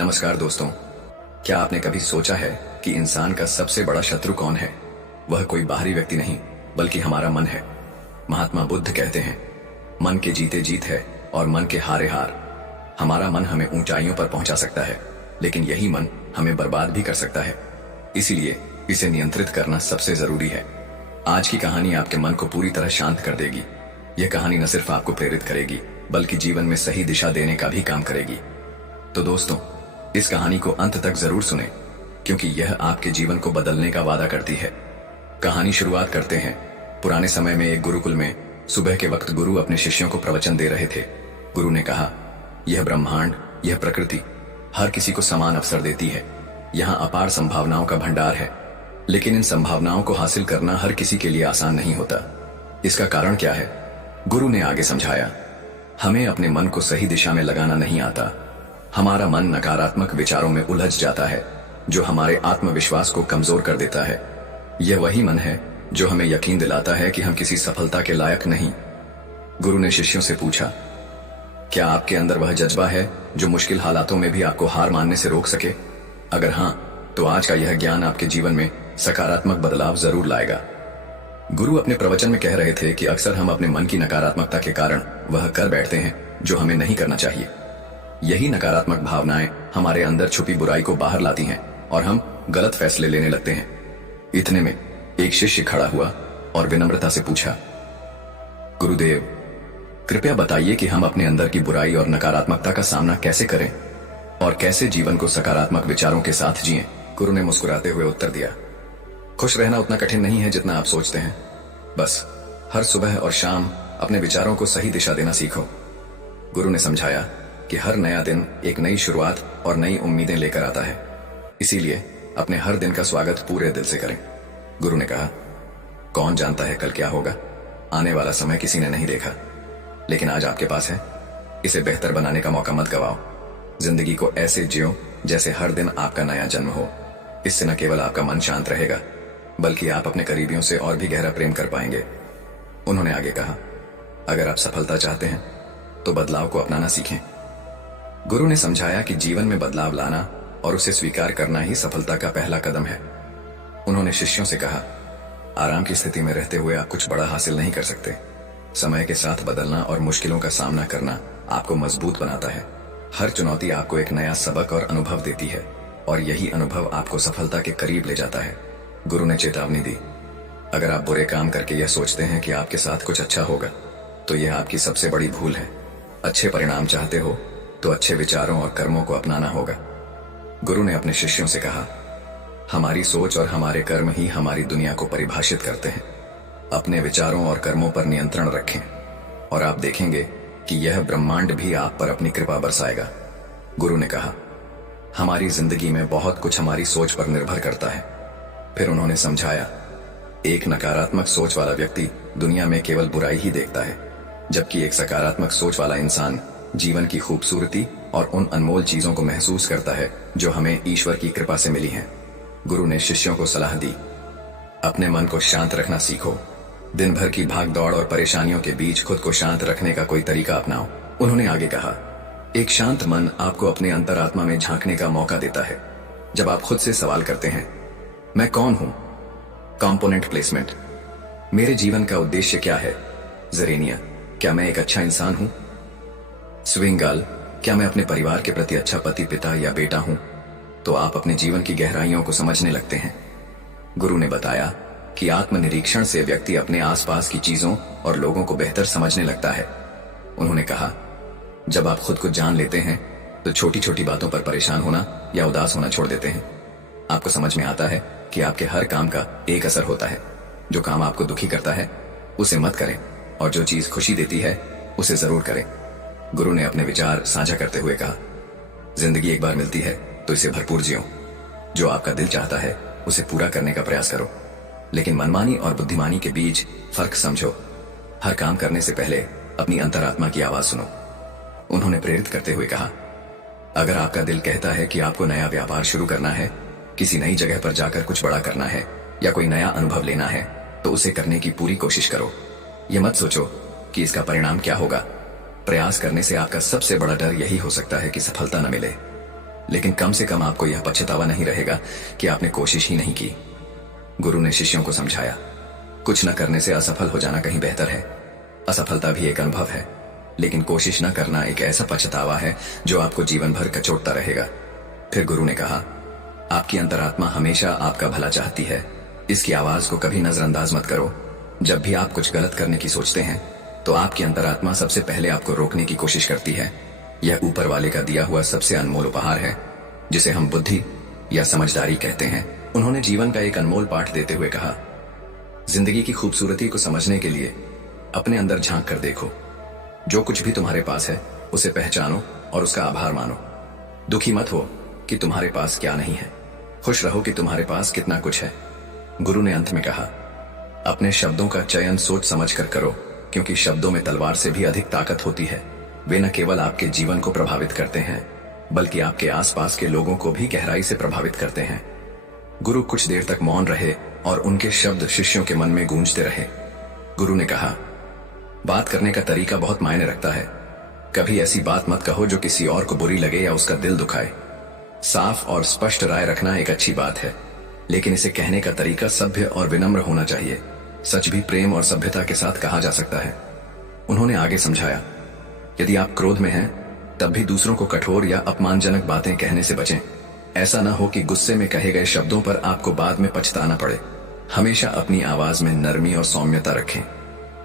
नमस्कार दोस्तों। क्या आपने कभी सोचा है कि इंसान का सबसे बड़ा शत्रु कौन है? वह कोई बाहरी व्यक्ति नहीं, बल्कि हमारा मन है। महात्मा बुद्ध कहते हैं, मन के जीते जीत है और मन के हारे हार। हमारा मन हमें ऊंचाइयों पर पहुंचा सकता है, लेकिन यही मन हमें बर्बाद भी कर सकता है। इसीलिए इसे नियंत्रित करना सबसे जरूरी है। आज की कहानी आपके मन को पूरी तरह शांत कर देगी। यह कहानी न सिर्फ आपको प्रेरित करेगी, बल्कि जीवन में सही दिशा देने का भी काम करेगी। तो दोस्तों, इस कहानी को अंत तक जरूर सुने, क्योंकि यह आपके जीवन को बदलने का वादा करती है। कहानी शुरुआत करते हैं। पुराने समय में एक गुरुकुल में सुबह के वक्त गुरु अपने शिष्यों को प्रवचन दे रहे थे। गुरु ने कहा, यह ब्रह्मांड, यह प्रकृति हर किसी को समान अवसर देती है। यहाँ अपार संभावनाओं का भंडार है, लेकिन इन संभावनाओं को हासिल करना हर किसी के लिए आसान नहीं होता। इसका कारण क्या है? गुरु ने आगे समझाया, हमें अपने मन को सही दिशा में लगाना नहीं आता। हमारा मन नकारात्मक विचारों में उलझ जाता है, जो हमारे आत्मविश्वास को कमजोर कर देता है। यह वही मन है जो हमें यकीन दिलाता है कि हम किसी सफलता के लायक नहीं। गुरु ने शिष्यों से पूछा, क्या आपके अंदर वह जज्बा है जो मुश्किल हालातों में भी आपको हार मानने से रोक सके? अगर हां, तो आज का यह ज्ञान आपके जीवन में सकारात्मक बदलाव जरूर लाएगा। गुरु अपने प्रवचन में कह रहे थे कि अक्सर हम अपने मन की नकारात्मकता के कारण वह कर बैठते हैं जो हमें नहीं करना चाहिए। यही नकारात्मक भावनाएं हमारे अंदर छुपी बुराई को बाहर लाती हैं और हम गलत फैसले लेने लगते हैं। इतने में एक शिष्य खड़ा हुआ और विनम्रता से पूछा, गुरुदेव, कृपया बताइए कि हम अपने अंदर की बुराई और नकारात्मकता का सामना कैसे करें और कैसे जीवन को सकारात्मक विचारों के साथ जिएं। गुरु ने मुस्कुराते हुए उत्तर दिया, खुश रहना उतना कठिन नहीं है जितना आप सोचते हैं। बस हर सुबह और शाम अपने विचारों को सही दिशा देना सीखो। गुरु ने समझाया कि हर नया दिन एक नई शुरुआत और नई उम्मीदें लेकर आता है, इसीलिए अपने हर दिन का स्वागत पूरे दिल से करें। गुरु ने कहा, कौन जानता है कल क्या होगा? आने वाला समय किसी ने नहीं देखा, लेकिन आज आपके पास है। इसे बेहतर बनाने का मौका मत गवाओ। जिंदगी को ऐसे जियो जैसे हर दिन आपका नया जन्म हो। इससे न केवल आपका मन शांत रहेगा, बल्कि आप अपने करीबियों से और भी गहरा प्रेम कर पाएंगे। उन्होंने आगे कहा, अगर आप सफलता चाहते हैं तो बदलाव को अपनाना सीखें। गुरु ने समझाया कि जीवन में बदलाव लाना और उसे स्वीकार करना ही सफलता का पहला कदम है। उन्होंने शिष्यों से कहा, आराम की स्थिति में रहते हुए आप कुछ बड़ा हासिल नहीं कर सकते। समय के साथ बदलना और मुश्किलों का सामना करना आपको मजबूत बनाता है। हर चुनौती आपको एक नया सबक और अनुभव देती है, और यही अनुभव आपको सफलता के करीब ले जाता है। गुरु ने चेतावनी दी, अगर आप बुरे काम करके यह सोचते हैं कि आपके साथ कुछ अच्छा होगा, तो यह आपकी सबसे बड़ी भूल है। अच्छे परिणाम चाहते हो तो अच्छे विचारों और कर्मों को अपनाना होगा। गुरु ने अपने शिष्यों से कहा, हमारी सोच और हमारे कर्म ही हमारी दुनिया को परिभाषित करते हैं। अपने विचारों और कर्मों पर नियंत्रण रखें और आप देखेंगे कि यह ब्रह्मांड भी आप पर अपनी कृपा बरसाएगा। गुरु ने कहा, हमारी जिंदगी में बहुत कुछ हमारी सोच पर निर्भर करता है। फिर उन्होंने समझाया, एक नकारात्मक सोच वाला व्यक्ति दुनिया में केवल बुराई ही देखता है, जबकि एक सकारात्मक सोच वाला इंसान जीवन की खूबसूरती और उन अनमोल चीजों को महसूस करता है जो हमें ईश्वर की कृपा से मिली हैं। गुरु ने शिष्यों को सलाह दी, अपने मन को शांत रखना सीखो। दिन भर की भाग दौड़ और परेशानियों के बीच खुद को शांत रखने का कोई तरीका अपनाओ। उन्होंने आगे कहा, एक शांत मन आपको अपने अंतरात्मा में झांकने का मौका देता है। जब आप खुद से सवाल करते हैं, मैं कौन हूं? कंपोनेंट प्लेसमेंट, मेरे जीवन का उद्देश्य क्या है? जरेनिया, क्या मैं एक अच्छा इंसान हूं? स्विंगाल, क्या मैं अपने परिवार के प्रति अच्छा पति, पिता या बेटा हूं? तो आप अपने जीवन की गहराइयों को समझने लगते हैं। गुरु ने बताया कि आत्मनिरीक्षण से व्यक्ति अपने आसपास की चीजों और लोगों को बेहतर समझने लगता है। उन्होंने कहा, जब आप खुद को जान लेते हैं तो छोटी छोटी बातों पर परेशान होना या उदास होना छोड़ देते हैं। आपको समझ में आता है कि आपके हर काम का एक असर होता है। जो काम आपको दुखी करता है उसे मत करें, और जो चीज खुशी देती है उसे जरूर करें। गुरु ने अपने विचार साझा करते हुए कहा, जिंदगी एक बार मिलती है तो इसे भरपूर जियो। जो आपका दिल चाहता है उसे पूरा करने का प्रयास करो, लेकिन मनमानी और बुद्धिमानी के बीच फर्क समझो। हर काम करने से पहले अपनी अंतरात्मा की आवाज सुनो। उन्होंने प्रेरित करते हुए कहा, अगर आपका दिल कहता है कि आपको नया व्यापार शुरू करना है, किसी नई जगह पर जाकर कुछ बड़ा करना है या कोई नया अनुभव लेना है, तो उसे करने की पूरी कोशिश करो। यह मत सोचो कि इसका परिणाम क्या होगा। प्रयास करने से आपका सबसे बड़ा डर यही हो सकता है कि सफलता न मिले। लेकिन कम से कम आपको यह पछतावा नहीं रहेगा कि आपने कोशिश ही नहीं की। गुरु ने शिष्यों को समझाया, कुछ न करने से असफल हो जाना कहीं बेहतर है। असफलता भी एक अनुभव है, लेकिन कोशिश न करना एक ऐसा पछतावा है जो आपको जीवन भर कचोटता रहेगा। फिर गुरु ने कहा, आपकी अंतरात्मा हमेशा आपका भला चाहती है। इसकी आवाज को कभी नजरअंदाज मत करो। जब भी आप कुछ गलत करने की सोचते हैं तो आपकी अंतरात्मा सबसे पहले आपको रोकने की कोशिश करती है। यह ऊपर वाले का दिया हुआ सबसे अनमोल उपहार है, जिसे हम बुद्धि या समझदारी कहते हैं। उन्होंने जीवन का एक अनमोल पाठ देते हुए कहा, जिंदगी की खूबसूरती को समझने के लिए अपने अंदर झांक कर देखो। जो कुछ भी तुम्हारे पास है उसे पहचानो और उसका आभार मानो। दुखी मत हो कि तुम्हारे पास क्या नहीं है, खुश रहो कि तुम्हारे पास कितना कुछ है। गुरु ने अंत में कहा, अपने शब्दों का चयन सोच समझ कर करो, क्योंकि शब्दों में तलवार से भी अधिक ताकत होती है। वे न केवल आपके जीवन को प्रभावित करते हैं, बल्कि आपके आसपास के लोगों को भी गहराई से प्रभावित करते हैं। गुरु कुछ देर तक मौन रहे और उनके शब्द शिष्यों के मन में गूंजते रहे। गुरु ने कहा, बात करने का तरीका बहुत मायने रखता है। कभी ऐसी बात मत कहो जो किसी और को बुरी लगे या उसका दिल दुखाए। साफ और स्पष्ट राय रखना एक अच्छी बात है, लेकिन इसे कहने का तरीका सभ्य और विनम्र होना चाहिए। सच भी प्रेम और सभ्यता के साथ कहा जा सकता है। उन्होंने आगे समझाया, यदि आप क्रोध में हैं तब भी दूसरों को कठोर या अपमानजनक बातें कहने से बचें। ऐसा न हो कि गुस्से में कहे गए शब्दों पर आपको बाद में पछताना पड़े। हमेशा अपनी आवाज में नरमी और सौम्यता रखें।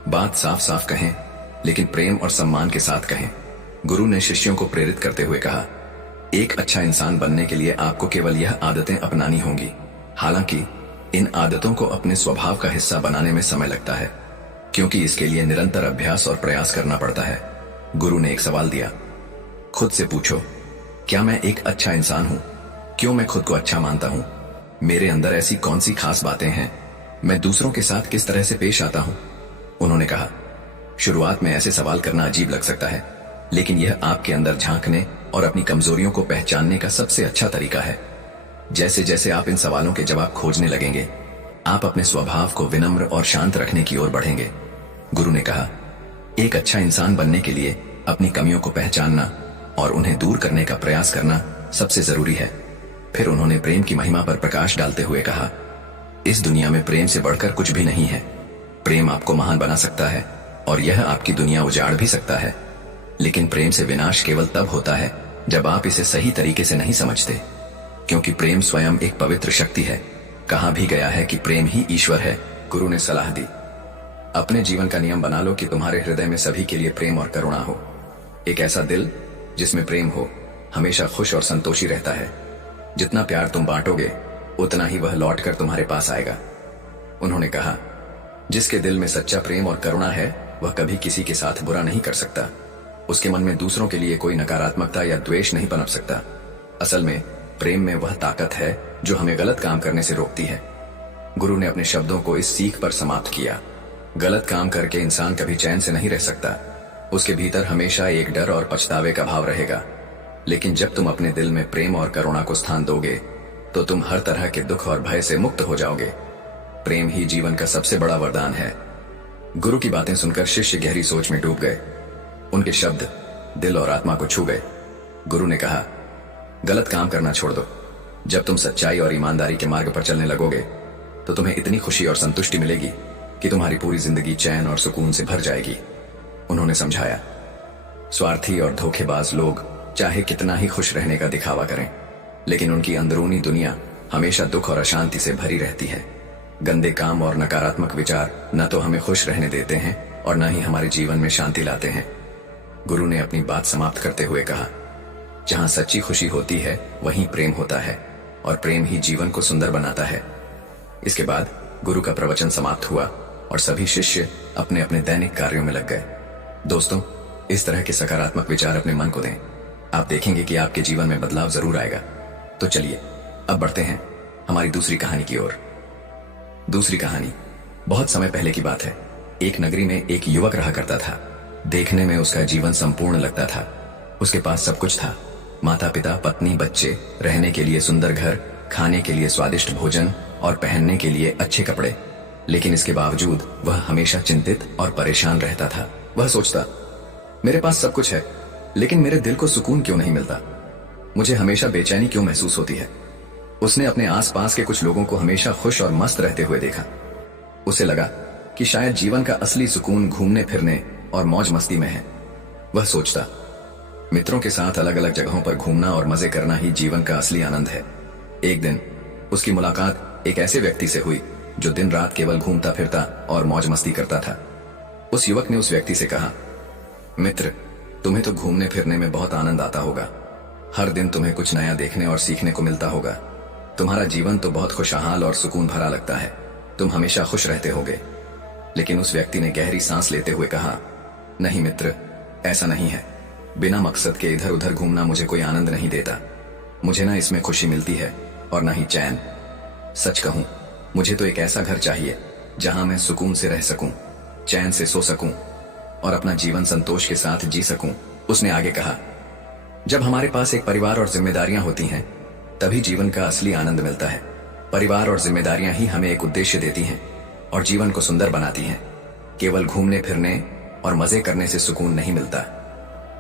बात साफ साफ कहें, लेकिन प्रेम और सम्मान के साथ कहें। गुरु ने शिष्यों को प्रेरित करते हुए कहा, एक अच्छा इंसान बनने के लिए आपको केवल यह आदतें अपनानी होंगी। हालांकि इन आदतों को अपने स्वभाव का हिस्सा बनाने में समय लगता है, क्योंकि इसके लिए निरंतर अभ्यास और प्रयास करना पड़ता है। गुरु ने एक सवाल दिया, खुद से पूछो, क्या मैं एक अच्छा इंसान हूं? क्यों मैं खुद को अच्छा मानता हूं? मेरे अंदर ऐसी कौन सी खास बातें हैं? मैं दूसरों के साथ किस तरह से पेश आता हूं? उन्होंने कहा, शुरुआत में ऐसे सवाल करना अजीब लग सकता है, लेकिन यह आपके अंदर झांकने और अपनी कमजोरियों को पहचानने का सबसे अच्छा तरीका है। जैसे जैसे आप इन सवालों के जवाब खोजने लगेंगे, आप अपने स्वभाव को विनम्र और शांत रखने की ओर बढ़ेंगे। गुरु ने कहा, एक अच्छा इंसान बनने के लिए अपनी कमियों को पहचानना और उन्हें दूर करने का प्रयास करना सबसे जरूरी है। फिर उन्होंने प्रेम की महिमा पर प्रकाश डालते हुए कहा, इस दुनिया में प्रेम से बढ़कर कुछ भी नहीं है। प्रेम आपको महान बना सकता है और यह आपकी दुनिया उजाड़ भी सकता है, लेकिन प्रेम से विनाश केवल तब होता है जब आप इसे सही तरीके से नहीं समझते, क्योंकि प्रेम स्वयं एक पवित्र शक्ति है। कहा भी गया है कि प्रेम ही ईश्वर है। गुरु ने सलाह दी, अपने जीवन का नियम बना लो कि तुम्हारे हृदय में सभी के लिए प्रेम और करुणा हो। एक ऐसा दिल जिसमें प्रेम हो हमेशा खुश और संतोषी रहता है। जितना प्यार तुम बांटोगे उतना ही वह लौटकर तुम्हारे पास आएगा। उन्होंने कहा, जिसके दिल में सच्चा प्रेम और करुणा है वह कभी किसी के साथ बुरा नहीं कर सकता। उसके मन में दूसरों के लिए कोई नकारात्मकता या द्वेष नहीं पनप सकता। असल में प्रेम में वह ताकत है जो हमें गलत काम करने से रोकती है। गुरु ने अपने शब्दों को इस सीख पर समाप्त किया, गलत काम करके इंसान कभी चैन से नहीं रह सकता। उसके भीतर हमेशा एक डर और पछतावे का भाव रहेगा। लेकिन जब तुम अपने दिल में प्रेम और करुणा को स्थान दोगे तो तुम हर तरह के दुख और भय से मुक्त हो जाओगे। प्रेम ही जीवन का सबसे बड़ा वरदान है। गुरु की बातें सुनकर शिष्य गहरी सोच में डूब गए। उनके शब्द दिल और आत्मा को छू गए। गुरु ने कहा, गलत काम करना छोड़ दो। जब तुम सच्चाई और ईमानदारी के मार्ग पर चलने लगोगे तो तुम्हें इतनी खुशी और संतुष्टि मिलेगी कि तुम्हारी पूरी जिंदगी चैन और सुकून से भर जाएगी। उन्होंने समझाया, स्वार्थी और धोखेबाज लोग चाहे कितना ही खुश रहने का दिखावा करें, लेकिन उनकी अंदरूनी दुनिया हमेशा दुख और अशांति से भरी रहती है। गंदे काम और नकारात्मक विचार न तो हमें खुश रहने देते हैं और न ही हमारे जीवन में शांति लाते हैं। गुरु ने अपनी बात समाप्त करते हुए कहा, जहां सच्ची खुशी होती है वहीं प्रेम होता है और प्रेम ही जीवन को सुंदर बनाता है। इसके बाद गुरु का प्रवचन समाप्त हुआ और सभी शिष्य अपने अपने दैनिक कार्यों में लग गए। दोस्तों, इस तरह के सकारात्मक विचार अपने मन को दें। आप देखेंगे कि आपके जीवन में बदलाव जरूर आएगा। तो चलिए अब बढ़ते हैं हमारी दूसरी कहानी की ओर। दूसरी कहानी बहुत समय पहले की बात है। एक नगरी में एक युवक रहा करता था। देखने में उसका जीवन संपूर्ण लगता था। उसके पास सब कुछ था, माता पिता, पत्नी, बच्चे, रहने के लिए सुंदर घर, खाने के लिए स्वादिष्ट भोजन और पहनने के लिए अच्छे कपड़े। लेकिन इसके बावजूद वह हमेशा चिंतित और परेशान रहता था। वह सोचता, मेरे पास सब कुछ है, लेकिन मेरे दिल को सुकून क्यों नहीं मिलता? मुझे हमेशा बेचैनी क्यों महसूस होती है? उसने अपने आसपास के कुछ लोगों को हमेशा खुश और मस्त रहते हुए देखा। उसे लगा कि शायद जीवन का असली सुकून घूमने फिरने और मौज मस्ती में है। वह सोचता, मित्रों के साथ अलग अलग जगहों पर घूमना और मजे करना ही जीवन का असली आनंद है। एक दिन उसकी मुलाकात एक ऐसे व्यक्ति से हुई जो दिन रात केवल घूमता फिरता और मौज मस्ती करता था। उस युवक ने उस व्यक्ति से कहा, मित्र, तुम्हें तो घूमने फिरने में बहुत आनंद आता होगा। हर दिन तुम्हें कुछ नया देखने और सीखने को मिलता होगा। तुम्हारा जीवन तो बहुत खुशहाल और सुकून भरा लगता है। तुम हमेशा खुश रहते होगे। लेकिन उस व्यक्ति ने गहरी सांस लेते हुए कहा, नहीं मित्र, ऐसा नहीं है। बिना मकसद के इधर उधर घूमना मुझे कोई आनंद नहीं देता। मुझे ना इसमें खुशी मिलती है और ना ही चैन। सच कहूं, मुझे तो एक ऐसा घर चाहिए जहां मैं सुकून से रह सकूं, चैन से सो सकूं और अपना जीवन संतोष के साथ जी सकूं। उसने आगे कहा, जब हमारे पास एक परिवार और जिम्मेदारियां होती हैं, तभी जीवन का असली आनंद मिलता है। परिवार और जिम्मेदारियां ही हमें एक उद्देश्य देती हैं और जीवन को सुंदर बनाती हैं। केवल घूमने फिरने और मजे करने से सुकून नहीं मिलता।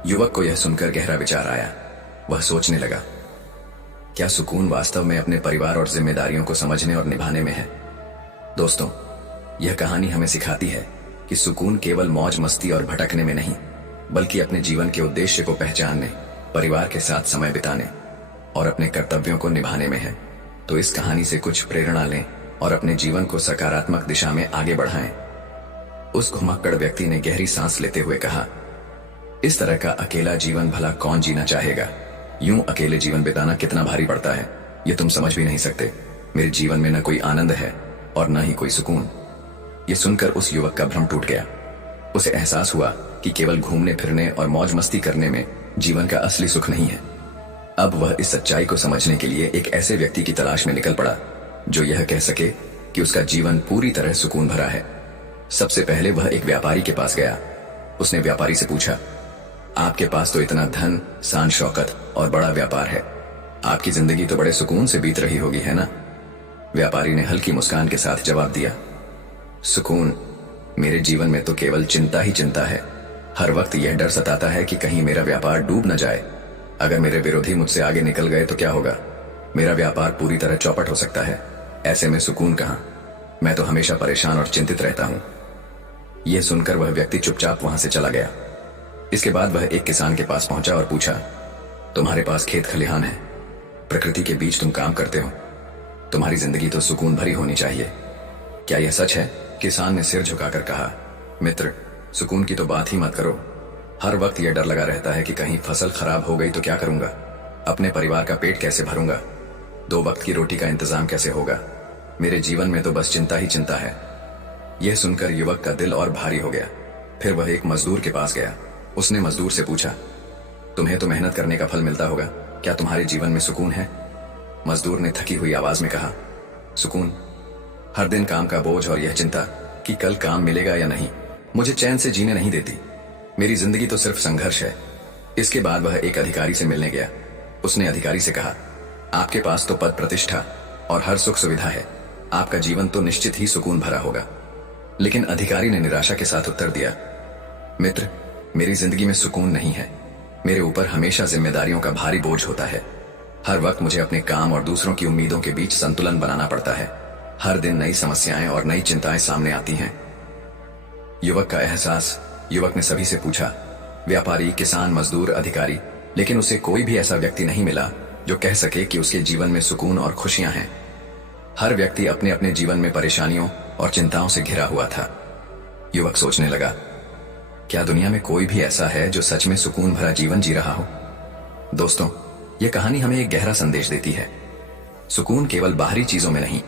युवक को यह सुनकर गहरा विचार आया। वह सोचने लगा, क्या सुकून वास्तव में अपने परिवार और जिम्मेदारियों को समझने और निभाने में है? दोस्तों, यह कहानी हमें सिखाती है कि सुकून केवल मौज मस्ती और भटकने में नहीं, बल्कि अपने जीवन के उद्देश्य को पहचानने, परिवार के साथ समय बिताने और अपने कर्तव्यों को निभाने में है। तो इस कहानी से कुछ प्रेरणा लें और अपने जीवन को सकारात्मक दिशा में आगे बढ़ाएं। उस घुमक्कड़ व्यक्ति ने गहरी सांस लेते हुए कहा, इस तरह का अकेला जीवन भला कौन जीना चाहेगा? यूं अकेले जीवन बिताना कितना भारी पड़ता है, ये तुम समझ भी नहीं सकते। मेरे जीवन में न कोई आनंद है और न ही कोई सुकून। ये सुनकर उस युवक का भ्रम टूट गया। उसे एहसास हुआ कि केवल घूमने फिरने और मौज मस्ती करने में जीवन का असली सुख नहीं है। अब वह इस सच्चाई को समझने के लिए एक ऐसे व्यक्ति की तलाश में निकल पड़ा जो यह कह सके कि उसका जीवन पूरी तरह सुकून भरा है। सबसे पहले वह एक व्यापारी के पास गया। उसने व्यापारी से पूछा, आपके पास तो इतना धन, शान शौकत और बड़ा व्यापार है। आपकी जिंदगी तो बड़े सुकून से बीत रही होगी, है ना? व्यापारी ने हल्की मुस्कान के साथ जवाब दिया, सुकून? मेरे जीवन में तो केवल चिंता ही चिंता है। हर वक्त यह डर सताता है कि कहीं मेरा व्यापार डूब न जाए। अगर मेरे विरोधी मुझसे आगे निकल गए तो क्या होगा? मेरा व्यापार पूरी तरह चौपट हो सकता है। ऐसे में सुकून कहां? मैं तो हमेशा परेशान और चिंतित रहता हूं। यह सुनकर वह व्यक्ति चुपचाप वहां से चला गया। इसके बाद वह एक किसान के पास पहुंचा और पूछा, तुम्हारे पास खेत खलिहान है, प्रकृति के बीच तुम काम करते हो, तुम्हारी जिंदगी तो सुकून भरी होनी चाहिए। क्या यह सच है? किसान ने सिर झुकाकर कहा, मित्र, सुकून की तो बात ही मत करो। हर वक्त यह डर लगा रहता है कि कहीं फसल खराब हो गई तो क्या करूंगा? अपने परिवार का पेट कैसे भरूंगा? 2 वक्त की रोटी का इंतजाम कैसे होगा? मेरे जीवन में तो बस चिंता ही चिंता है। यह सुनकर युवक का दिल और भारी हो गया। फिर वह एक मजदूर के पास गया। उसने मजदूर से पूछा, तुम्हें तो मेहनत करने का फल मिलता होगा, क्या तुम्हारे जीवन में सुकून है? मजदूर ने थकी हुई आवाज में कहा, सुकून? हर दिन काम का बोझ और यह चिंता कि कल काम मिलेगा या नहीं, मुझे चैन से जीने नहीं देती। मेरी जिंदगी तो सिर्फ संघर्ष है। इसके बाद वह एक अधिकारी से मिलने गया। उसने अधिकारी से कहा, आपके पास तो पद प्रतिष्ठा और हर सुख सुविधा है, आपका जीवन तो निश्चित ही सुकून भरा होगा। लेकिन अधिकारी ने निराशा के साथ उत्तर दिया, मित्र, मेरी जिंदगी में सुकून नहीं है। मेरे ऊपर हमेशा जिम्मेदारियों का भारी बोझ होता है। हर वक्त मुझे अपने काम और दूसरों की उम्मीदों के बीच संतुलन बनाना पड़ता है। हर दिन नई समस्याएं और नई चिंताएं सामने आती हैं। युवक का एहसास। युवक ने सभी से पूछा, व्यापारी, किसान, मजदूर, अधिकारी, लेकिन उसे कोई भी ऐसा व्यक्ति नहीं मिला जो कह सके कि उसके जीवन में सुकून और खुशियां हैं। हर व्यक्ति अपने अपने जीवन में परेशानियों और चिंताओं से घिरा हुआ था। युवक सोचने लगा, क्या दुनिया में कोई भी ऐसा है जो सच में सुकून भरा जीवन जी रहा हो? दोस्तों, यह कहानी हमें एक गहरा संदेश देती है। सुकून केवल बाहरी चीजों में नहीं,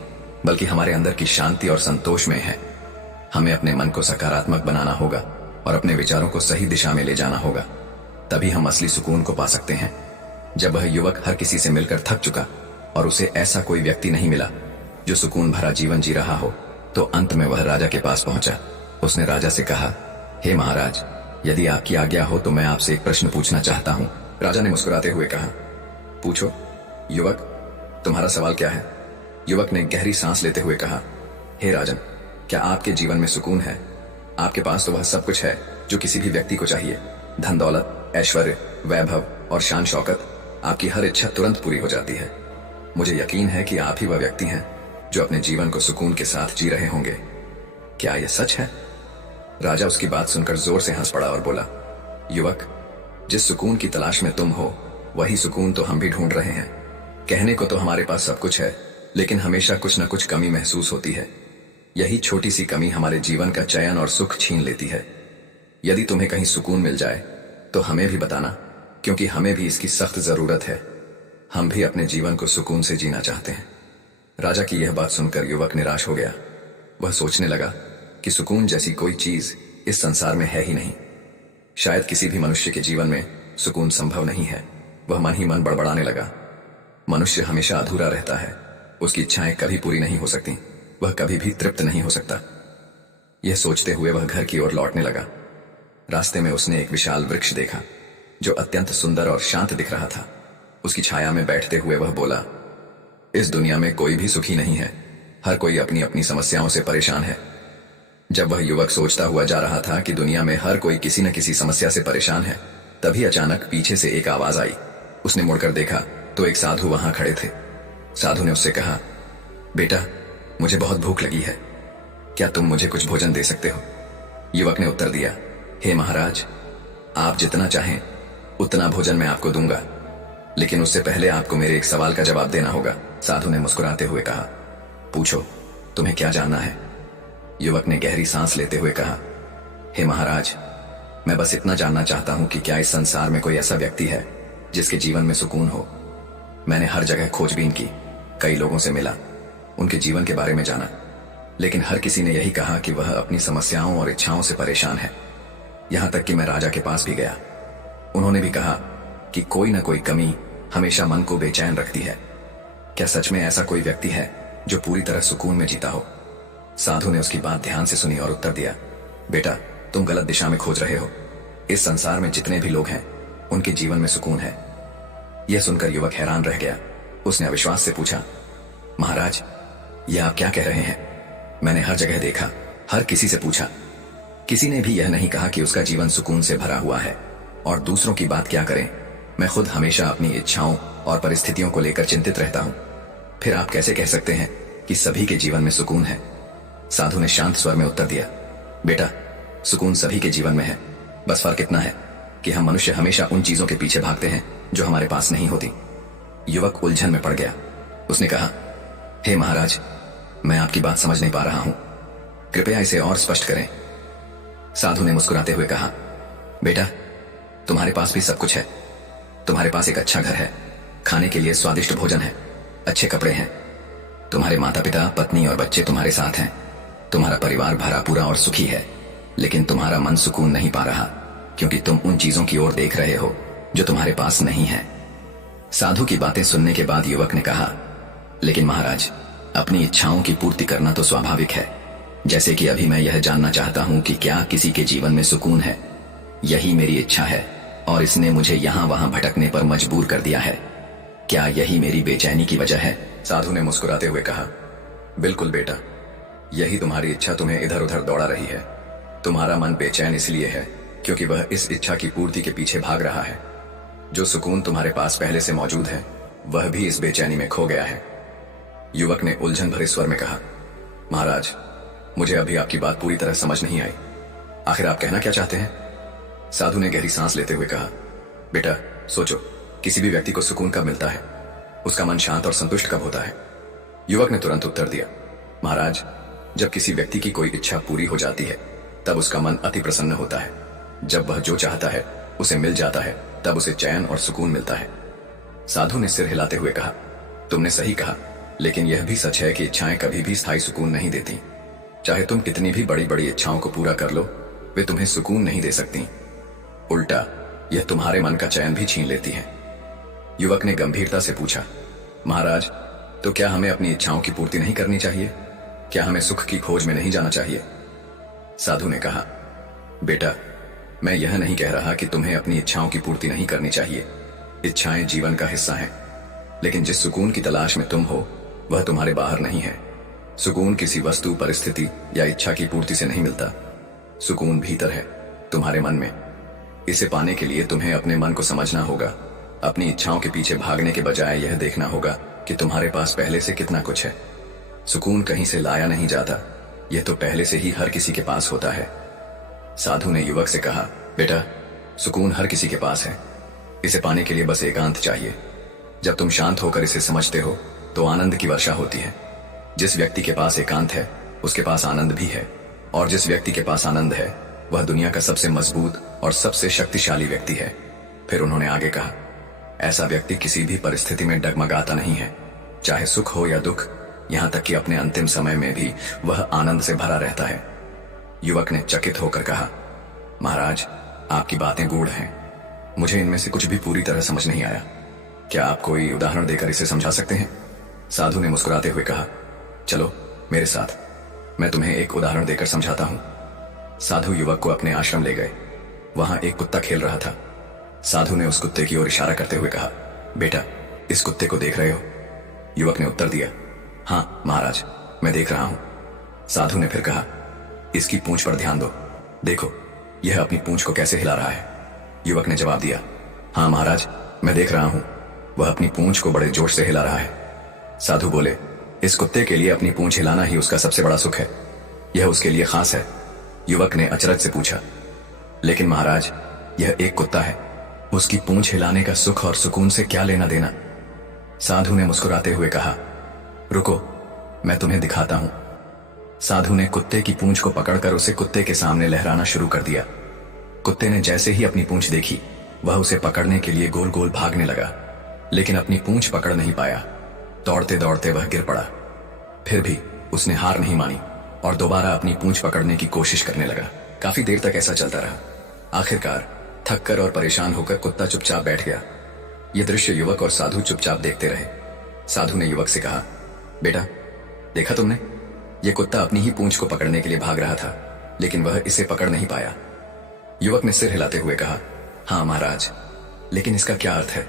बल्कि हमारे अंदर की शांति और संतोष में है। हमें अपने मन को सकारात्मक बनाना होगा और अपने विचारों को सही दिशा में ले जाना होगा। तभी हम असली सुकून को पा सकते हैं। जब वह युवक हर किसी से मिलकर थक चुका और उसे ऐसा कोई व्यक्ति नहीं मिला जो सुकून भरा जीवन जी रहा हो, तो अंत में वह राजा के पास पहुंचा। उसने राजा से कहा, हे महाराज, यदि आपकी आज्ञा हो तो मैं आपसे एक प्रश्न पूछना चाहता हूं। राजा ने मुस्कुराते हुए कहा, पूछो। युवक, तुम्हारा सवाल क्या है? युवक ने गहरी सांस लेते हुए कहा, हे राजन, क्या आपके जीवन में सुकून है? आपके पास तो वह सब कुछ है जो किसी भी व्यक्ति को चाहिए, धन दौलत, ऐश्वर्य, वैभव और शान शौकत, आपकी हर इच्छा तुरंत पूरी हो जाती है। मुझे यकीन है कि आप ही वह व्यक्ति हैं जो अपने जीवन को सुकून के साथ जी रहे होंगे। क्या यह सच है? राजा उसकी बात सुनकर जोर से हंस पड़ा और बोला, युवक, जिस सुकून की तलाश में तुम हो वही सुकून तो हम भी ढूंढ रहे हैं। कहने को तो हमारे पास सब कुछ है, लेकिन हमेशा कुछ न कुछ कमी महसूस होती है। यही छोटी सी कमी हमारे जीवन का चयन और सुख छीन लेती है। यदि तुम्हें कहीं सुकून मिल जाए तो हमें भी बताना, क्योंकि हमें भी इसकी सख्त जरूरत है। हम भी अपने जीवन को सुकून से जीना चाहते हैं। राजा की यह बात सुनकर युवक निराश हो गया। वह सोचने लगा कि सुकून जैसी कोई चीज इस संसार में है ही नहीं। शायद किसी भी मनुष्य के जीवन में सुकून संभव नहीं है। वह मन ही मन बड़बड़ाने लगा। मनुष्य हमेशा अधूरा रहता है, उसकी इच्छाएं कभी पूरी नहीं हो सकती, वह कभी भी तृप्त नहीं हो सकता। यह सोचते हुए वह घर की ओर लौटने लगा। रास्ते में उसने एक विशाल वृक्ष देखा जो अत्यंत सुंदर और शांत दिख रहा था। उसकी छाया में बैठते हुए वह बोला, इस दुनिया में कोई भी सुखी नहीं है, हर कोई अपनी अपनी समस्याओं से परेशान है। जब वह युवक सोचता हुआ जा रहा था कि दुनिया में हर कोई किसी न किसी समस्या से परेशान है, तभी अचानक पीछे से एक आवाज आई। उसने मुड़कर देखा तो एक साधु वहां खड़े थे। साधु ने उससे कहा, बेटा, मुझे बहुत भूख लगी है, क्या तुम मुझे कुछ भोजन दे सकते हो? युवक ने उत्तर दिया, हे महाराज, आप जितना चाहें उतना भोजन मैं आपको दूंगा, लेकिन उससे पहले आपको मेरे एक सवाल का जवाब देना होगा। साधु ने मुस्कुराते हुए कहा, पूछो, तुम्हें क्या जानना है? युवक ने गहरी सांस लेते हुए कहा, हे महाराज, मैं बस इतना जानना चाहता हूं कि क्या इस संसार में कोई ऐसा व्यक्ति है जिसके जीवन में सुकून हो। मैंने हर जगह खोजबीन की, कई लोगों से मिला, उनके जीवन के बारे में जाना, लेकिन हर किसी ने यही कहा कि वह अपनी समस्याओं और इच्छाओं से परेशान है। यहां तक कि मैं राजा के पास भी गया, उन्होंने भी कहा कि कोई ना कोई कमी हमेशा मन को बेचैन रखती है। क्या सच में ऐसा कोई व्यक्ति है जो पूरी तरह सुकून में जीता हो? साधु ने उसकी बात ध्यान से सुनी और उत्तर दिया, बेटा, तुम गलत दिशा में खोज रहे हो। इस संसार में जितने भी लोग हैं उनके जीवन में सुकून है। यह सुनकर युवक हैरान रह गया। उसने अविश्वास से पूछा, महाराज, यह आप क्या कह रहे हैं? मैंने हर जगह देखा, हर किसी से पूछा, किसी ने भी यह नहीं कहा कि उसका जीवन सुकून से भरा हुआ है। और दूसरों की बात क्या करें, मैं खुद हमेशा अपनी इच्छाओं और परिस्थितियों को लेकर चिंतित रहता हूं। फिर आप कैसे कह सकते हैं कि सभी के जीवन में सुकून है? साधु ने शांत स्वर में उत्तर दिया, बेटा, सुकून सभी के जीवन में है, बस फर्क इतना है कि हम मनुष्य हमेशा उन चीजों के पीछे भागते हैं जो हमारे पास नहीं होती। युवक उलझन में पड़ गया। उसने कहा, हे महाराज, मैं आपकी बात समझ नहीं पा रहा हूं, कृपया इसे और स्पष्ट करें। साधु ने मुस्कुराते हुए कहा, बेटा, तुम्हारे पास भी सब कुछ है। तुम्हारे पास एक अच्छा घर है, खाने के लिए स्वादिष्ट भोजन है, अच्छे कपड़े हैं, तुम्हारे माता पिता, पत्नी और बच्चे तुम्हारे साथ हैं, तुम्हारा परिवार भरा पूरा और सुखी है। लेकिन तुम्हारा मन सुकून नहीं पा रहा, क्योंकि तुम उन चीजों की ओर देख रहे हो जो तुम्हारे पास नहीं है। साधु की बातें सुनने के बाद युवक ने कहा, लेकिन महाराज, अपनी इच्छाओं की पूर्ति करना तो स्वाभाविक है। जैसे कि अभी मैं यह जानना चाहता हूं कि क्या किसी के जीवन में सुकून है। यही मेरी इच्छा है और इसने मुझे यहां वहां भटकने पर मजबूर कर दिया है। क्या यही मेरी बेचैनी की वजह है? साधु ने मुस्कुराते हुए कहा, बिल्कुल बेटा, यही तुम्हारी इच्छा तुम्हें इधर उधर दौड़ा रही है। तुम्हारा मन बेचैन इसलिए है क्योंकि वह इस इच्छा की पूर्ति के पीछे भाग रहा है। जो सुकून तुम्हारे पास पहले से मौजूद है वह भी इस बेचैनी में खो गया है। युवक ने उलझन भरे स्वर में कहा, महाराज, मुझे अभी आपकी बात पूरी तरह समझ नहीं आई। आखिर आप कहना क्या चाहते हैं? साधु ने गहरी सांस लेते हुए कहा, बेटा, सोचो, किसी भी व्यक्ति को सुकून कब मिलता है? उसका मन शांत और संतुष्ट कब होता है? युवक ने तुरंत उत्तर दिया, महाराज, जब किसी व्यक्ति की कोई इच्छा पूरी हो जाती है तब उसका मन अति प्रसन्न होता है। जब वह जो चाहता है उसे मिल जाता है तब उसे चैन और सुकून मिलता है। साधु ने सिर हिलाते हुए कहा, तुमने सही कहा, लेकिन यह भी सच है कि इच्छाएं कभी भी स्थायी सुकून नहीं देती। चाहे तुम कितनी भी बड़ी बड़ी इच्छाओं को पूरा कर लो, वे तुम्हें सुकून नहीं दे सकती। उल्टा यह तुम्हारे मन का चैन भी छीन लेती है। युवक ने गंभीरता से पूछा, महाराज, तो क्या हमें अपनी इच्छाओं की पूर्ति नहीं करनी चाहिए? क्या हमें सुख की खोज में नहीं जाना चाहिए? साधु ने कहा, बेटा, मैं यह नहीं कह रहा कि तुम्हें अपनी इच्छाओं की पूर्ति नहीं करनी चाहिए। इच्छाएं जीवन का हिस्सा हैं, लेकिन जिस सुकून की तलाश में तुम हो वह तुम्हारे बाहर नहीं है। सुकून किसी वस्तु, परिस्थिति या इच्छा की पूर्ति से नहीं मिलता। सुकून भीतर है, तुम्हारे मन में। इसे पाने के लिए तुम्हें अपने मन को समझना होगा, अपनी इच्छाओं के पीछे भागने के बजाय यह देखना होगा कि तुम्हारे पास पहले से कितना कुछ है। सुकून कहीं से लाया नहीं जाता, यह तो पहले से ही हर किसी के पास होता है। साधु ने युवक से कहा, बेटा, सुकून हर किसी के पास है। इसे पाने के लिए बस एकांत चाहिए। जब तुम शांत होकर इसे समझते हो तो आनंद की वर्षा होती है। जिस व्यक्ति के पास एकांत है उसके पास आनंद भी है, और जिस व्यक्ति के पास आनंद है वह दुनिया का सबसे मजबूत और सबसे शक्तिशाली व्यक्ति है। फिर उन्होंने आगे कहा, ऐसा व्यक्ति किसी भी परिस्थिति में डगमगाता नहीं है, चाहे सुख हो या दुख, यहां तक कि अपने अंतिम समय में भी वह आनंद से भरा रहता है। युवक ने चकित होकर कहा, महाराज, आपकी बातें गूढ़ हैं, मुझे इनमें से कुछ भी पूरी तरह समझ नहीं आया। क्या आप कोई उदाहरण देकर इसे समझा सकते हैं? साधु ने मुस्कुराते हुए कहा, चलो मेरे साथ, मैं तुम्हें एक उदाहरण देकर समझाता हूं। साधु युवक को अपने आश्रम ले गए। वहां एक कुत्ता खेल रहा था। साधु ने उस कुत्ते की ओर इशारा करते हुए कहा, बेटा, इस कुत्ते को देख रहे हो? युवक ने उत्तर दिया, हाँ महाराज, मैं देख रहा हूं। साधु ने फिर कहा, इसकी पूंछ पर ध्यान दो, देखो यह अपनी पूंछ को कैसे हिला रहा है। युवक ने जवाब दिया, हाँ महाराज, मैं देख रहा हूं, वह अपनी पूंछ को बड़े जोश से हिला रहा है। साधु बोले, इस कुत्ते के लिए अपनी पूंछ हिलाना ही उसका सबसे बड़ा सुख है, यह उसके लिए खास है। युवक ने अचरज से पूछा, लेकिन महाराज, यह एक कुत्ता है, उसकी पूंछ हिलाने का सुख और सुकून से क्या लेना देना? साधु ने मुस्कुराते हुए कहा, रुको, मैं तुम्हें दिखाता हूं। साधु ने कुत्ते की पूंछ को पकड़कर उसे कुत्ते के सामने लहराना शुरू कर दिया। कुत्ते ने जैसे ही अपनी पूंछ देखी, वह उसे पकड़ने के लिए गोल गोल भागने लगा, लेकिन अपनी पूंछ पकड़ नहीं पाया। दौड़ते दौड़ते वह गिर पड़ा। फिर भी उसने हार नहीं मानी और दोबारा अपनी पूंछ पकड़ने की कोशिश करने लगा। काफी देर तक ऐसा चलता रहा। आखिरकार थककर और परेशान होकर कुत्ता चुपचाप बैठ गया। यह दृश्य युवक और साधु चुपचाप देखते रहे। साधु ने युवक से कहा, बेटा, देखा तुमने, यह कुत्ता अपनी ही पूंछ को पकड़ने के लिए भाग रहा था, लेकिन वह इसे पकड़ नहीं पाया। युवक ने सिर हिलाते हुए कहा, हाँ महाराज, लेकिन इसका क्या अर्थ है?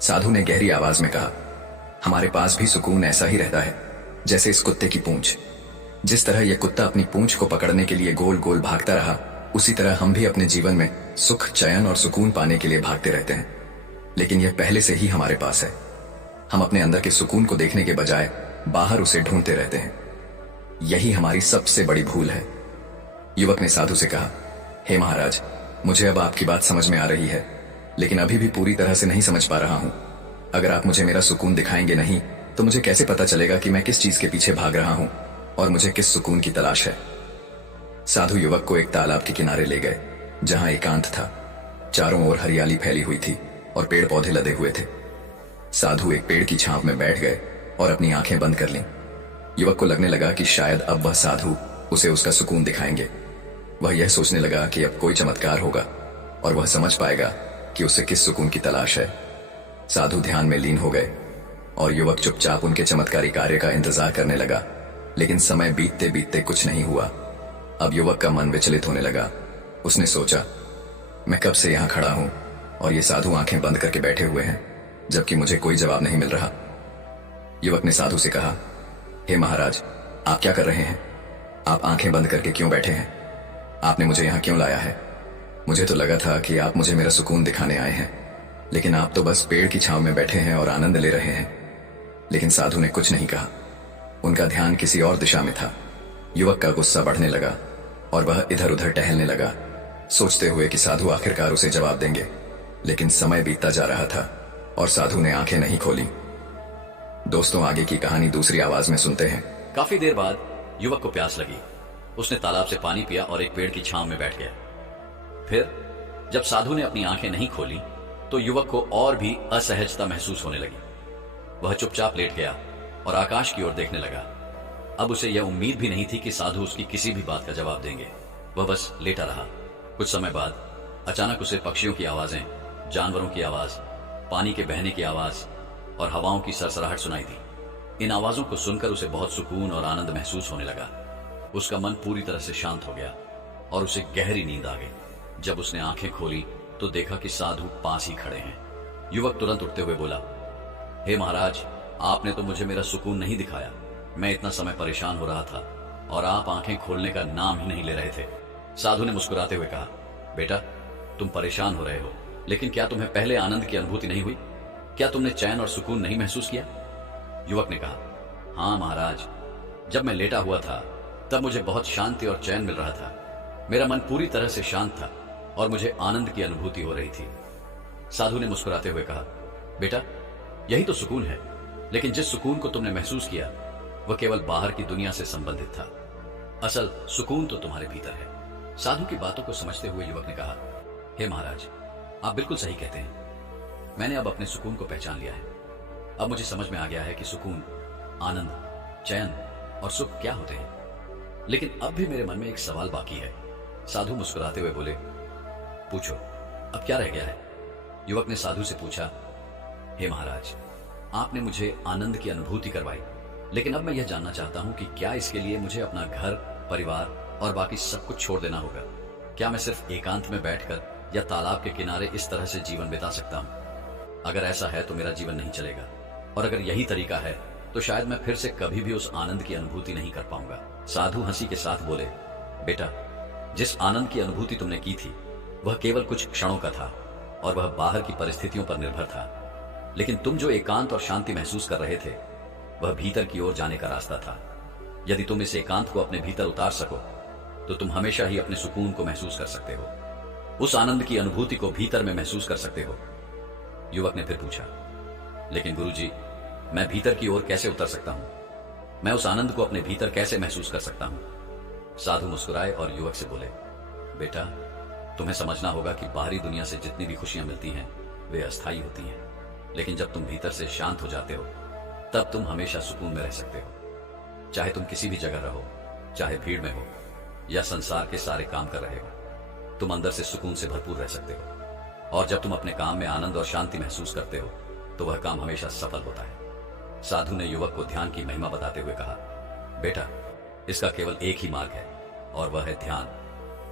साधु ने गहरी आवाज में कहा, हमारे पास भी सुकून ऐसा ही रहता है जैसे इस कुत्ते की पूंछ। जिस तरह यह कुत्ता अपनी पूंछ को पकड़ने के लिए गोल गोल भागता रहा, उसी तरह हम भी अपने जीवन में सुख, चैन और सुकून पाने के लिए भागते रहते हैं, लेकिन यह पहले से ही हमारे पास है। हम अपने अंदर के सुकून को देखने के बजाय बाहर उसे ढूंढते रहते हैं। यही हमारी सबसे बड़ी भूल है। युवक ने साधु से कहा, हे महाराज, मुझे अब आपकी बात समझ में आ रही है, लेकिन अभी भी पूरी तरह से नहीं समझ पा रहा हूं। अगर आप मुझे मेरा सुकून दिखाएंगे नहीं, तो मुझे कैसे पता चलेगा कि मैं किस चीज के पीछे भाग रहा हूं और मुझे किस सुकून की तलाश है? साधु युवक को एक तालाब के किनारे ले गए, जहां एकांत था। चारों ओर हरियाली फैली हुई थी और पेड़ पौधे लदे हुए थे। साधु एक पेड़ की छांव में बैठ गए और अपनी आंखें बंद कर लीं। युवक को लगने लगा कि शायद अब वह साधु उसे उसका सुकून दिखाएंगे। वह यह सोचने लगा कि अब कोई चमत्कार होगा और वह समझ पाएगा कि उसे किस सुकून की तलाश है। साधु ध्यान में लीन हो गए और युवक चुपचाप उनके चमत्कारी कार्य का इंतजार करने लगा, लेकिन समय बीतते बीतते कुछ नहीं हुआ। अब युवक का मन विचलित होने लगा। उसने सोचा, मैं कब से यहां खड़ा हूं और ये साधु आंखें बंद करके बैठे हुए हैं, जबकि मुझे कोई जवाब नहीं मिल रहा। युवक ने साधु से कहा, हे महाराज, आप क्या कर रहे हैं? आप आंखें बंद करके क्यों बैठे हैं? आपने मुझे यहां क्यों लाया है? मुझे तो लगा था कि आप मुझे मेरा सुकून दिखाने आए हैं, लेकिन आप तो बस पेड़ की छांव में बैठे हैं और आनंद ले रहे हैं। लेकिन साधु ने कुछ नहीं कहा। उनका ध्यान किसी और दिशा में था। युवक का गुस्सा बढ़ने लगा और वह इधर उधर टहलने लगा, सोचते हुए कि साधु आखिरकार उसे जवाब देंगे। लेकिन समय बीतता जा रहा था और साधु ने आंखें नहीं खोली। दोस्तों, आगे की कहानी दूसरी आवाज में सुनते हैं। काफी देर बाद युवक को प्यास लगी। उसने तालाब से पानी पिया और एक पेड़ की छांव में बैठ गया। फिर जब साधु ने अपनी आंखें नहीं खोली, तो युवक को और भी असहजता महसूस होने लगी। वह चुपचाप लेट गया और आकाश की ओर देखने लगा। अब उसे यह उम्मीद भी नहीं थी कि साधु उसकी किसी भी बात का जवाब देंगे। वह बस लेटा रहा। कुछ समय बाद अचानक उसे पक्षियों की आवाजें, जानवरों की आवाज, पानी के बहने की आवाज और हवाओं की सरसराहट सुनाई दी। इन आवाजों को सुनकर उसे बहुत सुकून और आनंद महसूस होने लगा। उसका मन पूरी तरह से शांत हो गया और उसे गहरी नींद आ गई। जब उसने आंखें खोली तो देखा कि साधु पास ही खड़े हैं। युवक तुरंत उठते हुए बोला, हे महाराज, आपने तो मुझे मेरा सुकून नहीं दिखाया। मैं इतना समय परेशान हो रहा था और आप आंखें खोलने का नाम ही नहीं ले रहे थे। साधु ने मुस्कुराते हुए कहा, बेटा, तुम परेशान हो रहे हो, लेकिन क्या तुम्हें पहले आनंद की अनुभूति नहीं हुई? क्या तुमने चैन और सुकून नहीं महसूस किया? युवक ने कहा, हाँ महाराज, जब मैं लेटा हुआ था तब मुझे बहुत शांति और चैन मिल रहा था। मेरा मन पूरी तरह से शांत था और मुझे आनंद की अनुभूति हो रही थी। साधु ने मुस्कुराते हुए कहा, बेटा, यही तो सुकून है, लेकिन जिस सुकून को तुमने महसूस किया वह केवल बाहर की दुनिया से संबंधित था। असल सुकून तो तुम्हारे भीतर है। साधु की बातों को समझते हुए युवक ने कहा, हे महाराज, आप बिल्कुल सही कहते हैं। मैंने अब अपने सुकून को पहचान लिया है। अब मुझे समझ में आ गया है कि सुकून, आनंद, चैन और सुख क्या होते हैं। लेकिन अब भी मेरे मन में एक सवाल बाकी है। साधु मुस्कुराते हुए बोले, पूछो, अब क्या रह गया है? युवक ने साधु से पूछा, हे महाराज, आपने मुझे आनंद की अनुभूति करवाई, लेकिन अब मैं यह जानना चाहता हूं कि क्या इसके लिए मुझे अपना घर, परिवार और बाकी सब कुछ छोड़ देना होगा? क्या मैं सिर्फ एकांत में बैठकर या तालाब के किनारे इस तरह से जीवन बिता सकता हूं? अगर ऐसा है तो मेरा जीवन नहीं चलेगा, और अगर यही तरीका है तो शायद मैं फिर से कभी भी उस आनंद की अनुभूति नहीं कर पाऊंगा। साधु हंसी के साथ बोले, बेटा, जिस आनंद की अनुभूति तुमने की थी वह केवल कुछ क्षणों का था और वह बाहर की परिस्थितियों पर निर्भर था। लेकिन तुम जो एकांत और शांति महसूस कर रहे थे वह भीतर की ओर जाने का रास्ता था। यदि तुम इस एकांत को अपने भीतर उतार सको तो तुम हमेशा ही अपने सुकून को महसूस कर सकते हो, उस आनंद की अनुभूति को भीतर में महसूस कर सकते हो। युवक ने फिर पूछा, लेकिन गुरुजी, मैं भीतर की ओर कैसे उतर सकता हूं? मैं उस आनंद को अपने भीतर कैसे महसूस कर सकता हूं? साधु मुस्कुराए और युवक से बोले, बेटा, तुम्हें समझना होगा कि बाहरी दुनिया से जितनी भी खुशियां मिलती हैं वे अस्थायी होती हैं, लेकिन जब तुम भीतर से शांत हो जाते हो तब तुम हमेशा सुकून में रह सकते हो। चाहे तुम किसी भी जगह रहो, चाहे भीड़ में हो या संसार के सारे काम कर रहे हो, तुम अंदर से सुकून से भरपूर रह सकते हो। और जब तुम अपने काम में आनंद और शांति महसूस करते हो तो वह काम हमेशा सफल होता है। साधु ने युवक को ध्यान की महिमा बताते हुए कहा, बेटा, इसका केवल एक ही मार्ग है और वह है ध्यान।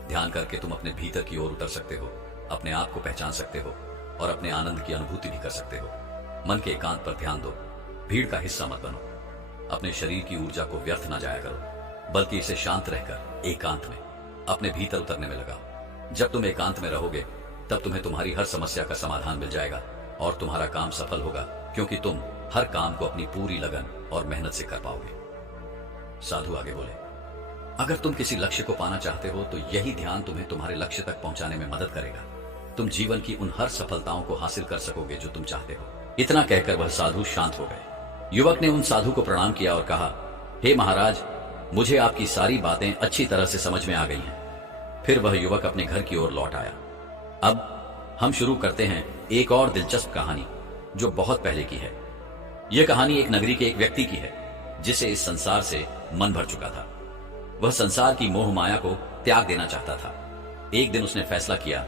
ध्यान करके तुम अपने भीतर की ओर उतर सकते हो, अपने आप को पहचान सकते हो और अपने आनंद की अनुभूति भी कर सकते हो। मन के एकांत पर ध्यान दो, भीड़ का हिस्सा मत बनो। अपने शरीर की ऊर्जा को व्यर्थ न जाया करो, बल्कि इसे शांत रहकर एकांत में अपने भीतर उतरने में लगाओ। जब तुम एकांत में रहोगे तब तुम्हें तुम्हारी हर समस्या का समाधान मिल जाएगा और तुम्हारा काम सफल होगा, क्योंकि तुम हर काम को अपनी पूरी लगन और मेहनत से कर पाओगे। साधु आगे बोले, अगर तुम किसी लक्ष्य को पाना चाहते हो तो यही ध्यान तुम्हें तुम्हारे लक्ष्य तक पहुंचाने में मदद करेगा। तुम जीवन की उन हर सफलताओं को हासिल कर सकोगे जो तुम चाहते हो। इतना कहकर वह साधु शांत हो गए। युवक ने उन साधु को प्रणाम किया और कहा, हे महाराज, मुझे आपकी सारी बातें अच्छी तरह से समझ में आ गई हैं। फिर वह युवक अपने घर की ओर लौट आया। अब हम शुरू करते हैं एक और दिलचस्प कहानी जो बहुत पहले की है। यह कहानी एक नगरी के एक व्यक्ति की है जिसे इस संसार से मन भर चुका था। वह संसार की मोह माया को त्याग देना चाहता था। एक दिन उसने फैसला किया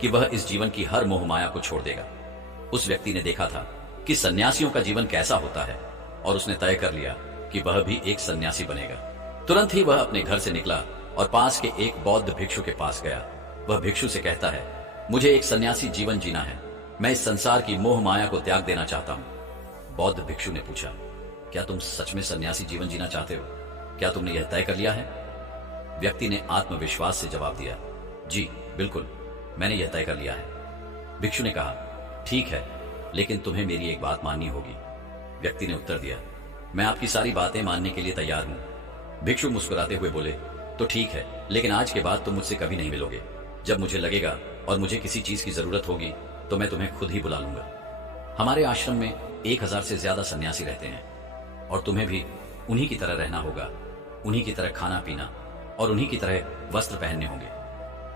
कि वह इस जीवन की हर मोह माया को छोड़ देगा। उस व्यक्ति ने देखा था कि सन्यासियों का जीवन कैसा होता है और उसने तय कर लिया कि वह भी एक सन्यासी बनेगा। तुरंत ही वह अपने घर से निकला और पास के एक बौद्ध भिक्षु के पास गया। वह भिक्षु से कहता है, मुझे एक सन्यासी जीवन जीना है, मैं इस संसार की मोह माया को त्याग देना चाहता हूं। बौद्ध भिक्षु ने पूछा, क्या तुम सच में सन्यासी जीवन जीना चाहते हो? क्या तुमने यह तय कर लिया है? व्यक्ति ने आत्मविश्वास से जवाब दिया, जी बिल्कुल, मैंने यह तय कर लिया है। भिक्षु ने कहा, ठीक है, लेकिन तुम्हें मेरी एक बात माननी होगी। व्यक्ति ने उत्तर दिया, मैं आपकी सारी बातें मानने के लिए तैयार हूं। भिक्षु मुस्कुराते हुए बोले, तो ठीक है, लेकिन आज के बाद तुम मुझसे कभी नहीं मिलोगे। जब मुझे लगेगा और मुझे किसी चीज की जरूरत होगी तो मैं तुम्हें खुद ही बुला लूंगा। हमारे आश्रम में 1000 से ज्यादा सन्यासी रहते हैं और तुम्हें भी उन्हीं की तरह रहना होगा, उन्हीं की तरह खाना पीना और उन्हीं की तरह वस्त्र पहनने होंगे।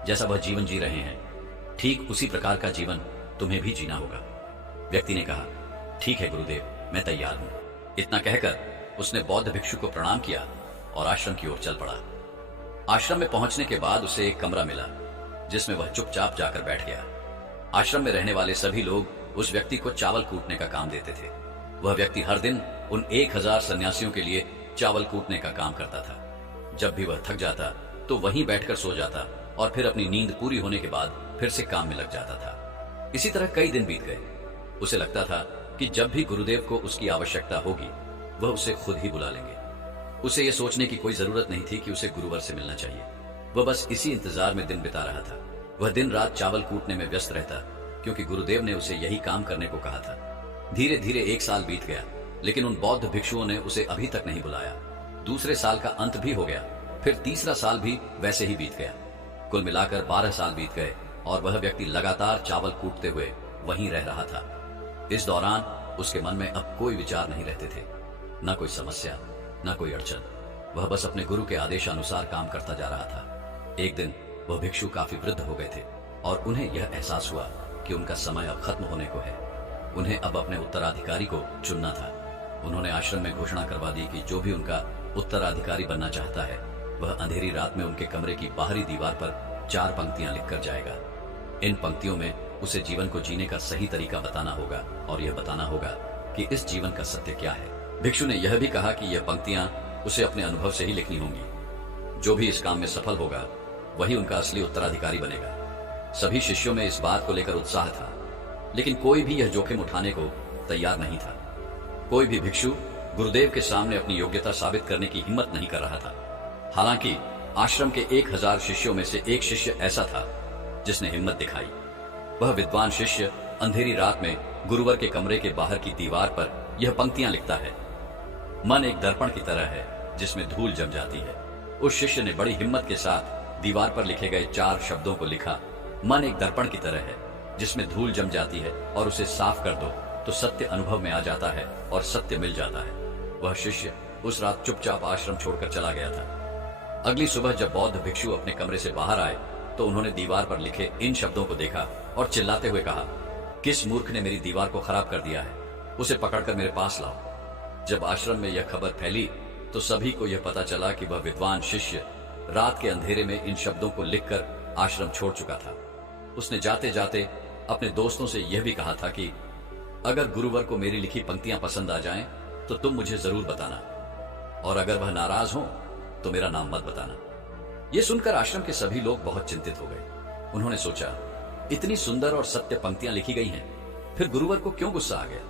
जैसा वह जीवन जी रहे हैं, ठीक उसी प्रकार का जीवन तुम्हें भी जीना होगा। व्यक्ति ने कहा, ठीक है गुरुदेव, मैं तैयार हूं। इतना कहकर उसने बौद्ध भिक्षु को प्रणाम किया और आश्रम की ओर चल पड़ा। आश्रम में पहुंचने के बाद उसे एक कमरा मिला जिसमें वह चुपचाप जाकर बैठ गया। आश्रम में रहने वाले सभी लोग उस व्यक्ति को चावल कूटने का काम देते थे। वह व्यक्ति हर दिन उन 1000 सन्यासियों के लिए चावल कूटने का काम करता था। जब भी वह थक जाता तो वहीं बैठकर सो जाता और फिर अपनी नींद पूरी होने के बाद फिर से काम में लग जाता था। इसी तरह कई दिन बीत गए। उसे लगता था कि जब भी गुरुदेव को उसकी आवश्यकता होगी वह उसे खुद ही बुला लेंगे। उसे यह सोचने की कोई जरूरत नहीं थी कि उसे गुरुवर से मिलना चाहिए। वह बस इसी इंतजार में दिन बिता रहा था। वह दिन रात चावल कूटने में व्यस्त रहता क्योंकि गुरुदेव ने उसे यही काम करने को कहा था। धीरे धीरे 1 साल बीत गया, लेकिन उन बौद्ध भिक्षुओं ने उसे अभी तक नहीं बुलाया। दूसरे साल का अंत भी हो गया, फिर तीसरा साल भी वैसे ही बीत गया। कुल मिलाकर 12 साल बीत गए और वह व्यक्ति लगातार चावल कूटते हुए वहीं रह रहा था। इस दौरान उसके मन में अब कोई विचार नहीं रहते थे, न कोई समस्या, न कोई अड़चन। वह बस अपने गुरु के आदेशानुसार काम करता जा रहा था। एक दिन वह भिक्षु काफी वृद्ध हो गए थे और उन्हें यह एहसास हुआ कि उनका समय अब खत्म होने को है। उन्हें अब अपने उत्तराधिकारी को चुनना था। उन्होंने आश्रम में घोषणा करवा दी कि जो भी उनका उत्तराधिकारी बनना चाहता है वह अंधेरी रात में उनके कमरे की बाहरी दीवार पर 4 पंक्तियां लिखकर जाएगा। इन पंक्तियों में उसे जीवन को जीने का सही तरीका बताना होगा और यह बताना होगा कि इस जीवन का सत्य क्या है। भिक्षु ने यह भी कहा कि यह पंक्तियां उसे अपने अनुभव से ही लिखनी होंगी। जो भी इस काम में सफल होगा वही उनका असली उत्तराधिकारी बनेगा। सभी शिष्यों में इस बात को लेकर उत्साह था, लेकिन कोई भी यह जोखिम उठाने को तैयार नहीं था। कोई भी भिक्षु गुरुदेव के सामने अपनी योग्यता साबित करने की हिम्मत नहीं कर रहा था। हालांकि आश्रम के 1000 शिष्यों में से एक शिष्य ऐसा था जिसने हिम्मत दिखाई। वह विद्वान शिष्य अंधेरी रात में गुरुवर के कमरे के बाहर की दीवार पर यह पंक्तियां लिखता है। मन एक दर्पण की तरह है जिसमें धूल जम जाती है। उस शिष्य ने बड़ी हिम्मत के साथ दीवार पर लिखे गए 4 शब्दों को लिखा। मन एक दर्पण की तरह है जिसमें धूल जम जाती है और उसे साफ कर दो तो सत्य अनुभव में आ जाता है और सत्य मिल जाता है। वह शिष्य उस रात चुपचाप आश्रम छोड़कर चला गया था। अगली सुबह जब बौद्ध भिक्षु अपने कमरे से बाहर आए तो उन्होंने दीवार पर लिखे इन शब्दों को देखा और चिल्लाते हुए कहा, किस मूर्ख ने मेरी दीवार को खराब कर दिया है, उसे पकड़कर मेरे पास लाओ। जब आश्रम में यह खबर फैली तो सभी को यह पता चला कि वह विद्वान शिष्य रात के अंधेरे में इन शब्दों को लिखकर आश्रम छोड़ चुका था। उसने जाते जाते अपने दोस्तों से यह भी कहा था कि अगर गुरुवर को मेरी लिखी पंक्तियां पसंद आ जाएं तो तुम मुझे जरूर बताना, और अगर वह नाराज हो तो मेरा नाम मत बताना। यह सुनकर आश्रम के सभी लोग बहुत चिंतित हो गए। उन्होंने सोचा, इतनी सुंदर और सत्य पंक्तियां लिखी गई हैं, फिर गुरुवर को क्यों गुस्सा आ गया?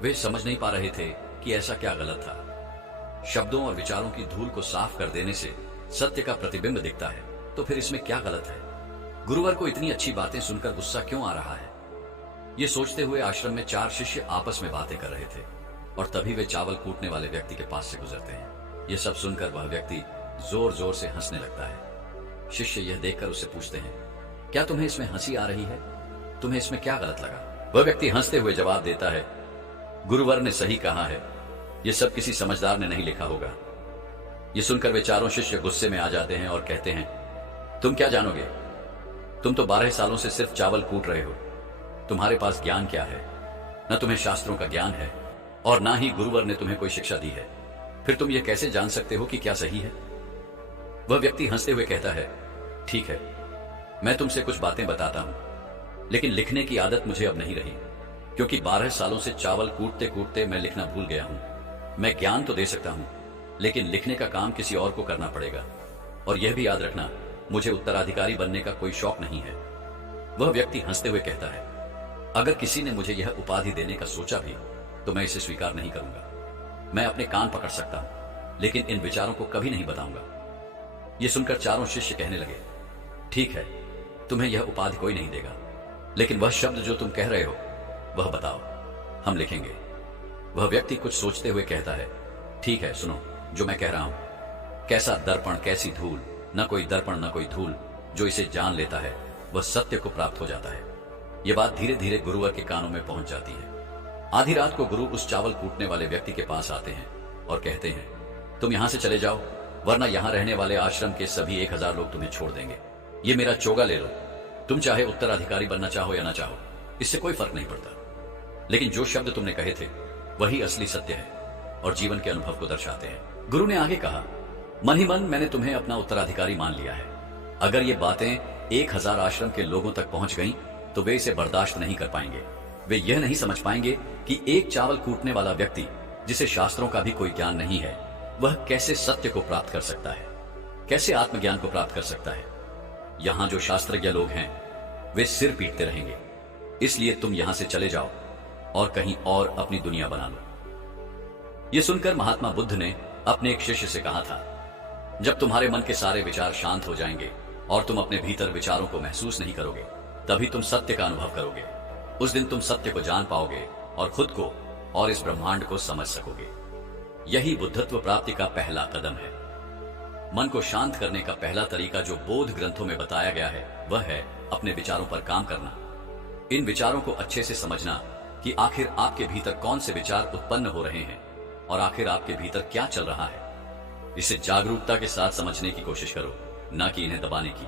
वे समझ नहीं पा रहे थे कि ऐसा क्या गलत था। शब्दों और विचारों की धूल को साफ कर देने से सत्य का प्रतिबिंब दिखता है, तो फिर इसमें क्या गलत है? गुरुवर को इतनी अच्छी बातें सुनकर गुस्सा क्यों आ रहा है? ये सोचते हुए आश्रम में 4 शिष्य आपस में बातें कर रहे थे और तभी वे चावल कूटने वाले व्यक्ति के पास से गुजरते हैं। यह सब सुनकर वह व्यक्ति जोर जोर से हंसने लगता है। शिष्य यह देखकर उससे पूछते हैं, क्या तुम्हें इसमें हंसी आ रही है? तुम्हें इसमें क्या गलत लगा? वह व्यक्ति हंसते हुए जवाब देता है, गुरुवर ने सही कहा है, यह सब किसी समझदार ने नहीं लिखा होगा। यह सुनकर वे चारों शिष्य गुस्से में आ जाते हैं और कहते हैं, तुम क्या जानोगे? तुम तो 12 सालों से सिर्फ चावल कूट रहे हो। तुम्हारे पास ज्ञान क्या है? न तुम्हें शास्त्रों का ज्ञान है और ना ही गुरुवर ने तुम्हें कोई शिक्षा दी है। फिर तुम यह कैसे जान सकते हो कि क्या सही है? वह व्यक्ति हंसते हुए कहता है, ठीक है, मैं तुमसे कुछ बातें बताता हूं, लेकिन लिखने की आदत मुझे अब नहीं रही, क्योंकि 12 सालों से चावल कूटते कूटते मैं लिखना भूल गया हूं। मैं ज्ञान तो दे सकता हूं, लेकिन लिखने का काम किसी और को करना पड़ेगा। और यह भी याद रखना, मुझे उत्तराधिकारी बनने का कोई शौक नहीं है। वह व्यक्ति हंसते हुए कहता है, अगर किसी ने मुझे यह उपाधि देने का सोचा भी तो मैं इसे स्वीकार नहीं करूंगा। मैं अपने कान पकड़ सकता हूं, लेकिन इन विचारों को कभी नहीं बताऊंगा। यह सुनकर चारों शिष्य कहने लगे, ठीक है, तुम्हें यह उपाधि कोई नहीं देगा, लेकिन वह शब्द जो तुम कह रहे हो वह बताओ, हम लिखेंगे। वह व्यक्ति कुछ सोचते हुए कहता है, ठीक है, सुनो जो मैं कह रहा हूं। कैसा दर्पण कैसी धूल, न कोई दर्पण न कोई धूल, जो इसे जान लेता है वह सत्य को प्राप्त हो जाता है। यह बात धीरे धीरे गुरुवर के कानों में पहुंच जाती है। आधी रात को गुरु उस चावल कूटने वाले व्यक्ति के पास आते हैं और कहते हैं, तुम यहां से चले जाओ, वरना यहां रहने वाले आश्रम के सभी 1000 लोग तुम्हें छोड़ देंगे। ये मेरा चोगा ले लो। तुम चाहे उत्तराधिकारी बनना चाहो या ना चाहो, इससे कोई फर्क नहीं पड़ता, लेकिन जो शब्द तुमने कहे थे वही असली सत्य है और जीवन के अनुभव को दर्शाते हैं। गुरु ने आगे कहा, मन ही मन मैंने तुम्हें अपना उत्तराधिकारी मान लिया है। अगर ये बातें 1000 आश्रम के लोगों तक पहुंच गईं, तो वे इसे बर्दाश्त नहीं कर पाएंगे। वे यह नहीं समझ पाएंगे कि एक चावल कूटने वाला व्यक्ति जिसे शास्त्रों का भी कोई ज्ञान नहीं है, वह कैसे सत्य को प्राप्त कर सकता है, कैसे आत्मज्ञान को प्राप्त कर सकता है। यहां जो शास्त्रज्ञ लोग हैं वे सिर पीटते रहेंगे। इसलिए तुम यहां से चले जाओ और कहीं और अपनी दुनिया बना लो। यह सुनकर महात्मा बुद्ध ने अपने एक शिष्य से कहा था, जब तुम्हारे मन के सारे विचार शांत हो जाएंगे और तुम अपने भीतर विचारों को महसूस नहीं करोगे, तभी तुम सत्य का अनुभव करोगे। उस दिन तुम सत्य को जान पाओगे और खुद को और इस ब्रह्मांड को समझ सकोगे। यही बुद्धत्व प्राप्ति का पहला कदम है। मन को शांत करने का पहला तरीका जो बोध ग्रंथों में बताया गया है वह है अपने विचारों पर काम करना। इन विचारों को अच्छे से समझना कि आखिर आपके भीतर कौन से विचार उत्पन्न हो रहे हैं और आखिर आपके भीतर क्या चल रहा है। इसे जागरूकता के साथ समझने की कोशिश करो, न कि इन्हें दबाने की।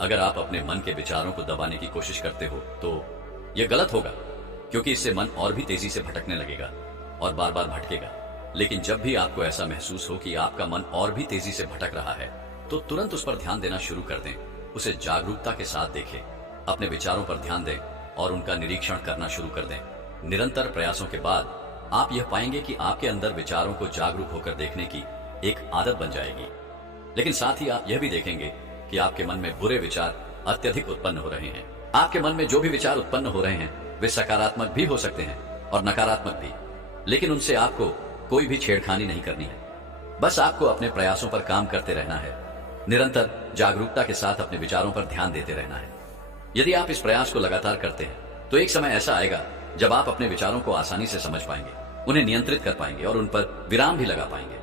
अगर आप अपने मन के विचारों को दबाने की कोशिश करते हो तो यह गलत होगा, क्योंकि इससे मन और भी तेजी से भटकने लगेगा और बार बार भटकेगा। लेकिन जब भी आपको ऐसा महसूस हो कि आपका मन और भी तेजी से भटक रहा है तो तुरंत उस पर ध्यान देना शुरू कर दें। उसे जागरूकता के साथ देखें, अपने विचारों पर ध्यान दें और उनका निरीक्षण करना शुरू कर दें। निरंतर प्रयासों के बाद आप यह पाएंगे कि आपके अंदर विचारों को जागरूक होकर देखने की एक आदत बन जाएगी। लेकिन साथ ही आप यह भी देखेंगे कि आपके मन में बुरे विचार अत्यधिक उत्पन्न हो रहे हैं। आपके मन में जो भी विचार उत्पन्न हो रहे हैं वे सकारात्मक भी हो सकते हैं और नकारात्मक भी, लेकिन उनसे आपको कोई भी छेड़खानी नहीं करनी है। बस आपको अपने प्रयासों पर काम करते रहना है, निरंतर जागरूकता के साथ अपने विचारों पर ध्यान देते रहना है। यदि आप इस प्रयास को लगातार करते हैं तो एक समय ऐसा आएगा जब आप अपने विचारों को आसानी से समझ पाएंगे, उन्हें नियंत्रित कर पाएंगे और उन पर विराम भी लगा पाएंगे।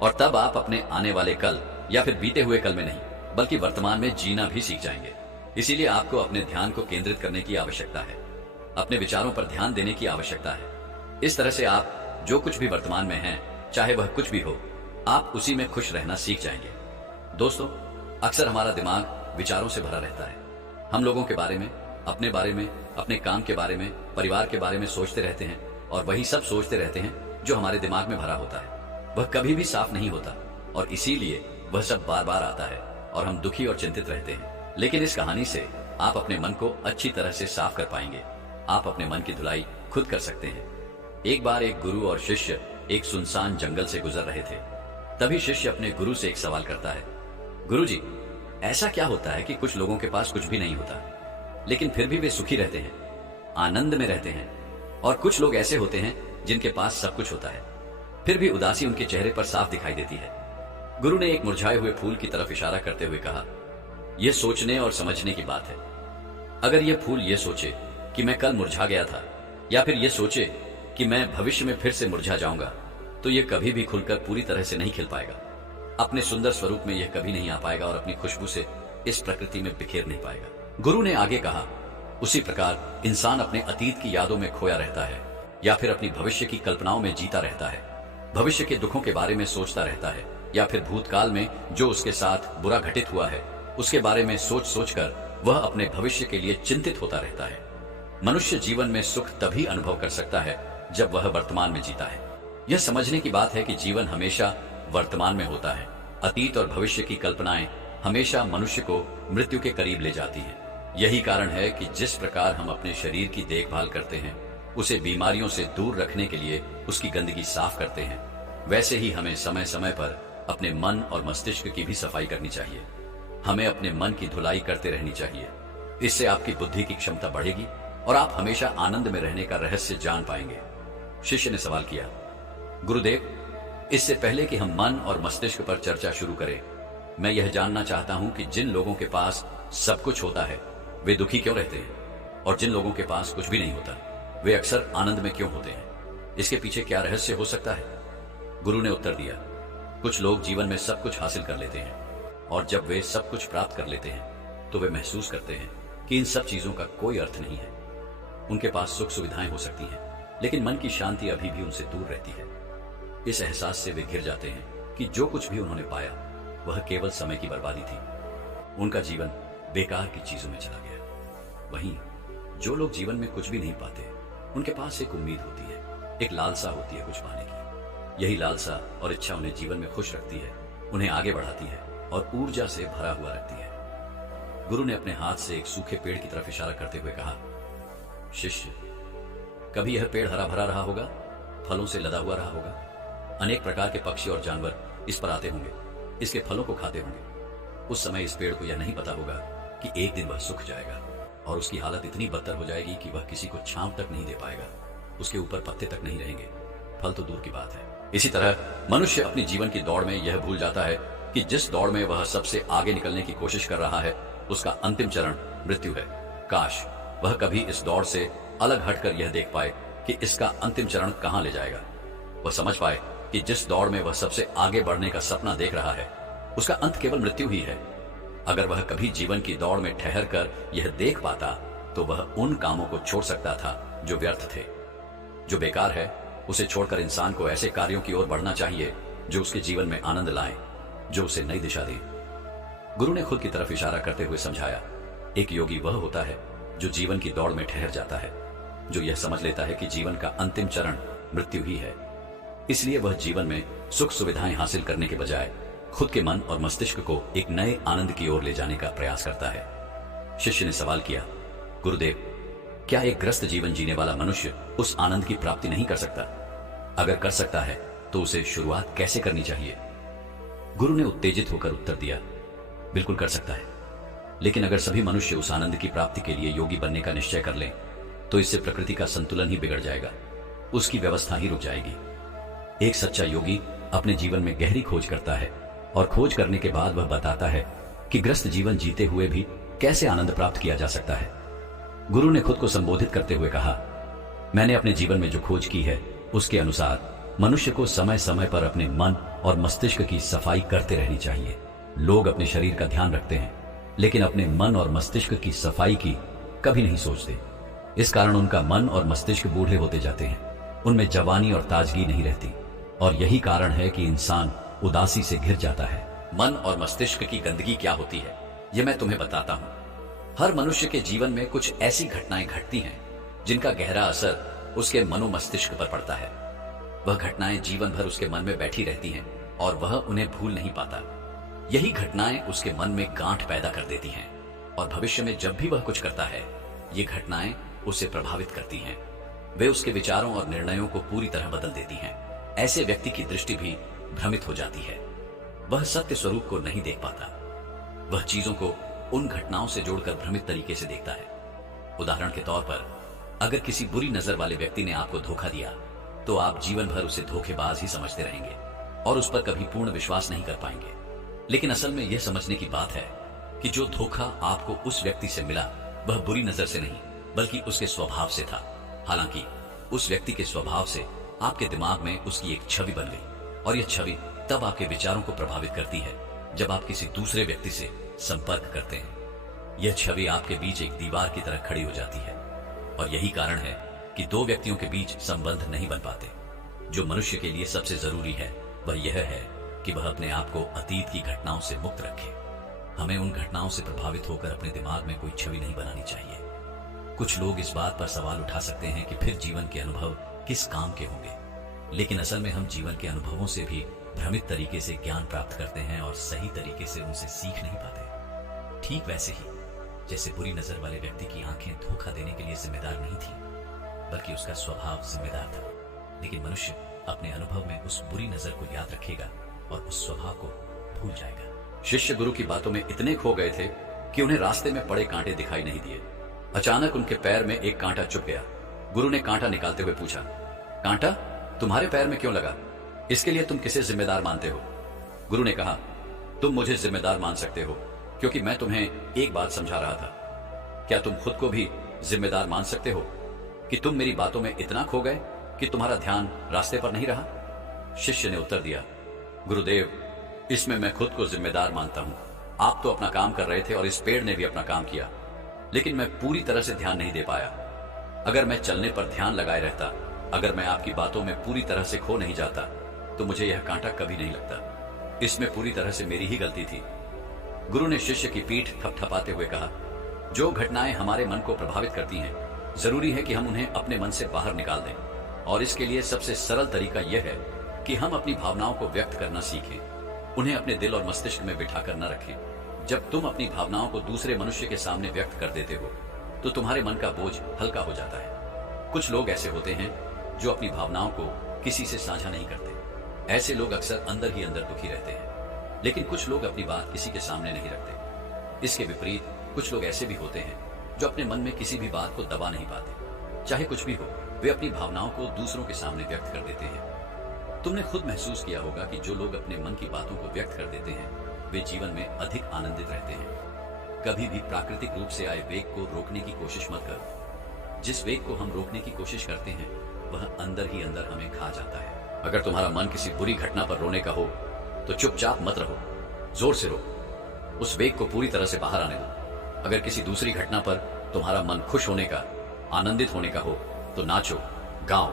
और तब आप अपने आने वाले कल या फिर बीते हुए कल में नहीं बल्कि वर्तमान में जीना भी सीख जाएंगे। इसीलिए आपको अपने ध्यान को केंद्रित करने की आवश्यकता है, अपने विचारों पर ध्यान देने की आवश्यकता है। इस तरह से आप जो कुछ भी वर्तमान में हैं, चाहे वह कुछ भी हो, आप उसी में खुश रहना सीख जाएंगे। दोस्तों, अक्सर हमारा दिमाग विचारों से भरा रहता है। हम लोगों के बारे में, अपने बारे में, अपने काम के बारे में, परिवार के बारे में सोचते रहते हैं और वही सब सोचते रहते हैं जो हमारे दिमाग में भरा होता है। वह कभी भी साफ नहीं होता और इसीलिए वह सब बार बार आता है और हम दुखी और चिंतित रहते हैं। लेकिन इस कहानी से आप अपने मन को अच्छी तरह से साफ कर पाएंगे। आप अपने मन की धुलाई खुद कर सकते हैं। एक बार एक गुरु और शिष्य एक सुनसान जंगल से गुजर रहे थे। तभी शिष्य अपने गुरु से एक सवाल करता है, गुरुजी, ऐसा क्या होता है कि कुछ लोगों के पास कुछ भी नहीं होता लेकिन फिर भी वे सुखी रहते हैं, आनंद में रहते हैं, और कुछ लोग ऐसे होते हैं जिनके पास सब कुछ होता है फिर भी उदासी उनके चेहरे पर साफ दिखाई देती है। गुरु ने एक मुरझाए हुए फूल की तरफ इशारा करते हुए कहा, यह सोचने और समझने की बात है। अगर यह फूल यह सोचे कि मैं कल मुरझा गया था या फिर यह सोचे कि मैं भविष्य में फिर से मुरझा जाऊंगा तो यह कभी भी खुलकर पूरी तरह से नहीं खिल पाएगा। अपने सुंदर स्वरूप में यह कभी नहीं आ पाएगा और अपनी खुशबू से इस प्रकृति में बिखेर नहीं पाएगा। गुरु ने आगे कहा, उसी प्रकार इंसान अपने अतीत की यादों में खोया रहता है या फिर अपनी भविष्य की कल्पनाओं में जीता रहता है। भविष्य के दुखों के बारे में सोचता रहता है या फिर भूतकाल में जो उसके साथ बुरा घटित हुआ है उसके बारे में सोच सोचकर वह अपने भविष्य के लिए चिंतित होता रहता है। मनुष्य जीवन में सुख तभी अनुभव कर सकता है जब वह वर्तमान में जीता है। यह समझने की बात है कि जीवन हमेशा वर्तमान में होता है। अतीत और भविष्य की कल्पनाएं हमेशा मनुष्य को मृत्यु के करीब ले जाती हैं। यही कारण है कि जिस प्रकार हम अपने शरीर की देखभाल करते हैं, उसे बीमारियों से दूर रखने के लिए उसकी गंदगी साफ करते हैं, वैसे ही हमें समय समय पर अपने मन और मस्तिष्क की भी सफाई करनी चाहिए। हमें अपने मन की धुलाई करते रहनी चाहिए। इससे आपकी बुद्धि की क्षमता बढ़ेगी और आप हमेशा आनंद में रहने का रहस्य जान पाएंगे। शिष्य ने सवाल किया, गुरुदेव, इससे पहले कि हम मन और मस्तिष्क पर चर्चा शुरू करें, मैं यह जानना चाहता हूं कि जिन लोगों के पास सब कुछ होता है वे दुखी क्यों रहते हैं और जिन लोगों के पास कुछ भी नहीं होता वे अक्सर आनंद में क्यों होते हैं? इसके पीछे क्या रहस्य हो सकता है? गुरु ने उत्तर दिया, कुछ लोग जीवन में सब कुछ हासिल कर लेते हैं और जब वे सब कुछ प्राप्त कर लेते हैं तो वे महसूस करते हैं कि इन सब चीजों का कोई अर्थ नहीं है। उनके पास सुख सुविधाएं हो सकती हैं लेकिन मन की शांति अभी भी उनसे दूर रहती है। इस एहसास से वे घिर जाते हैं कि जो कुछ भी उन्होंने पाया वह केवल समय की बर्बादी थी। उनका जीवन बेकार की चीजों में चला गया। वहीं जो लोग जीवन में कुछ भी नहीं पाते, उनके पास एक उम्मीद होती है, एक लालसा होती है कुछ पाने की। यही लालसा और इच्छा उन्हें जीवन में खुश रखती है, उन्हें आगे बढ़ाती है और ऊर्जा से भरा हुआ रखती है। गुरु ने अपने हाथ से एक सूखे पेड़ की तरफ इशारा करते हुए कहा, शिष्य, कभी यह पेड़ हरा भरा रहा होगा, फलों से लदा हुआ रहा होगा। अनेक प्रकार के पक्षी और जानवर इस पर आते होंगे, इसके फलों को खाते होंगे। उस समय इस पेड़ को यह नहीं पता होगा कि एक दिन वह सूख जाएगा और उसकी हालत इतनी बदतर हो जाएगी कि वह किसी को छांव तक नहीं दे पाएगा, उसके ऊपर पत्ते तक नहीं रहेंगे, फल तो दूर की बात है। इसी तरह मनुष्य अपनी जीवन की दौड़ में यह भूल जाता है कि जिस दौड़ में वह सबसे आगे निकलने की कोशिश कर रहा है उसका अंतिम चरण मृत्यु है। काश वह कभी इस दौड़ से अलग हटकर यह देख पाए कि इसका अंतिम चरण कहां ले जाएगा। वह समझ पाए कि जिस दौड़ में वह सबसे आगे बढ़ने का सपना देख रहा है उसका अंत केवल मृत्यु ही है। अगर वह कभी जीवन की दौड़ में ठहर कर यह देख पाता तो वह उन कामों को छोड़ सकता था जो व्यर्थ थे। जो बेकार है उसे छोड़कर इंसान को ऐसे कार्यों की ओर बढ़ना चाहिए जो उसके जीवन में आनंद लाए, जो उसे नई दिशा दे। गुरु ने खुद की तरफ इशारा करते हुए समझाया, एक योगी वह होता है जो जीवन की दौड़ में ठहर जाता है, जो यह समझ लेता है कि जीवन का अंतिम चरण मृत्यु ही है। इसलिए वह जीवन में सुख सुविधाएं हासिल करने के बजाय खुद के मन और मस्तिष्क को एक नए आनंद की ओर ले जाने का प्रयास करता है। शिष्य ने सवाल किया, गुरुदेव, क्या एक ग्रस्त जीवन जीने वाला मनुष्य उस आनंद की प्राप्ति नहीं कर सकता? अगर कर सकता है तो उसे शुरुआत कैसे करनी चाहिए? गुरु ने उत्तेजित होकर उत्तर दिया, बिल्कुल कर सकता है, लेकिन अगर सभी मनुष्य उस आनंद की प्राप्ति के लिए योगी बनने का निश्चय कर लें तो इससे प्रकृति का संतुलन ही बिगड़ जाएगा, उसकी व्यवस्था ही रुक जाएगी। एक सच्चा योगी अपने जीवन में गहरी खोज करता है और खोज करने के बाद वह बताता है कि ग्रस्त जीवन जीते हुए भी कैसे आनंद प्राप्त किया जा सकता है। गुरु ने खुद को संबोधित करते हुए कहा, मैंने अपने जीवन में जो खोज की है उसके अनुसार मनुष्य को समय समय पर अपने मन और मस्तिष्क की सफाई करते रहनी चाहिए। लोग अपने शरीर का ध्यान रखते हैं लेकिन अपने मन और मस्तिष्क की सफाई की कभी नहीं सोचते। इस कारण उनका मन और मस्तिष्क बूढ़े होते जाते हैं, उनमें जवानी और ताजगी नहीं रहती, और यही कारण है कि इंसान उदासी से घिर जाता है। मन और मस्तिष्क की गंदगी क्या होती है यह मैं तुम्हें बताता हूं। हर मनुष्य के जीवन में कुछ ऐसी घटनाएं घटती हैं जिनका गहरा असर उसके मनोमस्तिष्क पर पड़ता है। वह घटनाएं जीवन भर उसके मन में बैठी रहती हैं और वह उन्हें भूल नहीं पाता। यही घटनाएं उसके मन में गांठ पैदा कर देती हैं और भविष्य में जब भी वह कुछ करता है ये घटनाएं उसे प्रभावित करती हैं। वे उसके विचारों और निर्णयों को पूरी तरह बदल देती हैं। ऐसे व्यक्ति की दृष्टि भी भ्रमित हो जाती है, वह सत्य स्वरूप को नहीं देख पाता। वह चीजों को उन घटनाओं से जोड़कर भ्रमित तरीके से देखता है। उदाहरण के तौर पर, अगर किसी बुरी नजर वाले व्यक्ति ने आपको धोखा दिया तो आप जीवन भर उसे धोखेबाज ही समझते रहेंगे और उस पर कभी पूर्ण विश्वास नहीं कर पाएंगे। लेकिन असल में यह समझने की बात है कि जो धोखा आपको उस व्यक्ति से मिला वह बुरी नजर से नहीं बल्कि उसके स्वभाव से था। हालांकि उस व्यक्ति के स्वभाव से आपके दिमाग में उसकी एक छवि बन गई और यह छवि तब आपके विचारों को प्रभावित करती है जब आप किसी दूसरे व्यक्ति से संपर्क करते हैं। यह छवि आपके बीच एक दीवार की तरह खड़ी हो जाती है और यही कारण है कि दो व्यक्तियों के बीच संबंध नहीं बन पाते। जो मनुष्य के लिए सबसे जरूरी है वह यह है कि वह अपने आप को अतीत की घटनाओं से मुक्त रखे। हमें उन घटनाओं से प्रभावित होकर अपने दिमाग में कोई छवि नहीं बनानी चाहिए। कुछ लोग इस बात पर सवाल उठा सकते हैं कि फिर जीवन के अनुभव किस काम के होंगे, लेकिन असल में हम जीवन के अनुभवों से भी भ्रमित तरीके से ज्ञान प्राप्त करते हैं और सही तरीके से उनसे सीख नहीं पाते। ठीक वैसे ही जैसे बुरी नजर वाले व्यक्ति की आंखें धोखा देने के लिए जिम्मेदार नहीं थी बल्कि उसका स्वभाव जिम्मेदार था। लेकिन मनुष्य अपने अनुभव में उस बुरी नजर को याद रखेगा और उस स्वभाव को भूल जाएगा। शिष्य गुरु की बातों में इतने खो गए थे कि उन्हें रास्ते में पड़े कांटे दिखाई नहीं दिए। अचानक उनके पैर में एक कांटा चुभ गया। गुरु ने कांटा निकालते हुए पूछा, कांटा तुम्हारे पैर में क्यों लगा? इसके लिए तुम किसे जिम्मेदार मानते हो? गुरु ने कहा, तुम मुझे जिम्मेदार मान सकते हो क्योंकि मैं तुम्हें एक बात समझा रहा था। क्या तुम खुद को भी जिम्मेदार मान सकते हो कि तुम मेरी बातों में इतना खो गए कि तुम्हारा ध्यान रास्ते पर नहीं रहा? शिष्य ने उत्तर दिया, गुरुदेव, इसमें मैं खुद को जिम्मेदार मानता हूं। आप तो अपना काम कर रहे थे और इस पेड़ ने भी अपना काम किया, लेकिन मैं पूरी तरह से ध्यान नहीं दे पाया। अगर मैं चलने पर ध्यान लगाए रहता, अगर मैं आपकी बातों में पूरी तरह से खो नहीं जाता तो मुझे यह कांटा कभी नहीं लगता। इसमें पूरी तरह से मेरी ही गलती थी। गुरु ने शिष्य की पीठ थपथपाते हुए कहा, जो घटनाएं हमारे मन को प्रभावित करती हैं, जरूरी है कि हम उन्हें अपने मन से बाहर निकाल दें, और इसके लिए सबसे सरल तरीका यह है कि हम अपनी भावनाओं को व्यक्त करना सीखें, उन्हें अपने दिल और मस्तिष्क में बिठा कर न रखें। जब तुम अपनी भावनाओं को दूसरे मनुष्य के सामने व्यक्त कर देते हो तो तुम्हारे मन का बोझ हल्का हो जाता है। कुछ लोग ऐसे होते हैं जो अपनी भावनाओं को किसी से साझा नहीं करते। ऐसे लोग अक्सर अंदर ही अंदर दुखी रहते हैं, लेकिन कुछ लोग अपनी बात किसी के सामने नहीं रखते। इसके विपरीत कुछ लोग ऐसे भी होते हैं जो अपने मन में किसी भी बात को दबा नहीं पाते। चाहे कुछ भी हो, वे अपनी भावनाओं को दूसरों के सामने व्यक्त कर देते हैं। तुमने खुद महसूस किया होगा कि जो लोग अपने मन की बातों को व्यक्त कर देते हैं वे जीवन में अधिक आनंदित रहते हैं। कभी भी प्राकृतिक रूप से आए वेग को रोकने की कोशिश मत करो। जिस वेग को हम रोकने की कोशिश करते हैं वह अंदर ही अंदर हमें खा जाता है। अगर तुम्हारा मन किसी बुरी घटना पर रोने का हो तो चुपचाप मत रहो, जोर से रो, उस वेग को पूरी तरह से बाहर आने दो। अगर किसी दूसरी घटना पर तुम्हारा मन खुश होने का, आनंदित होने का हो तो नाचो, गाओ,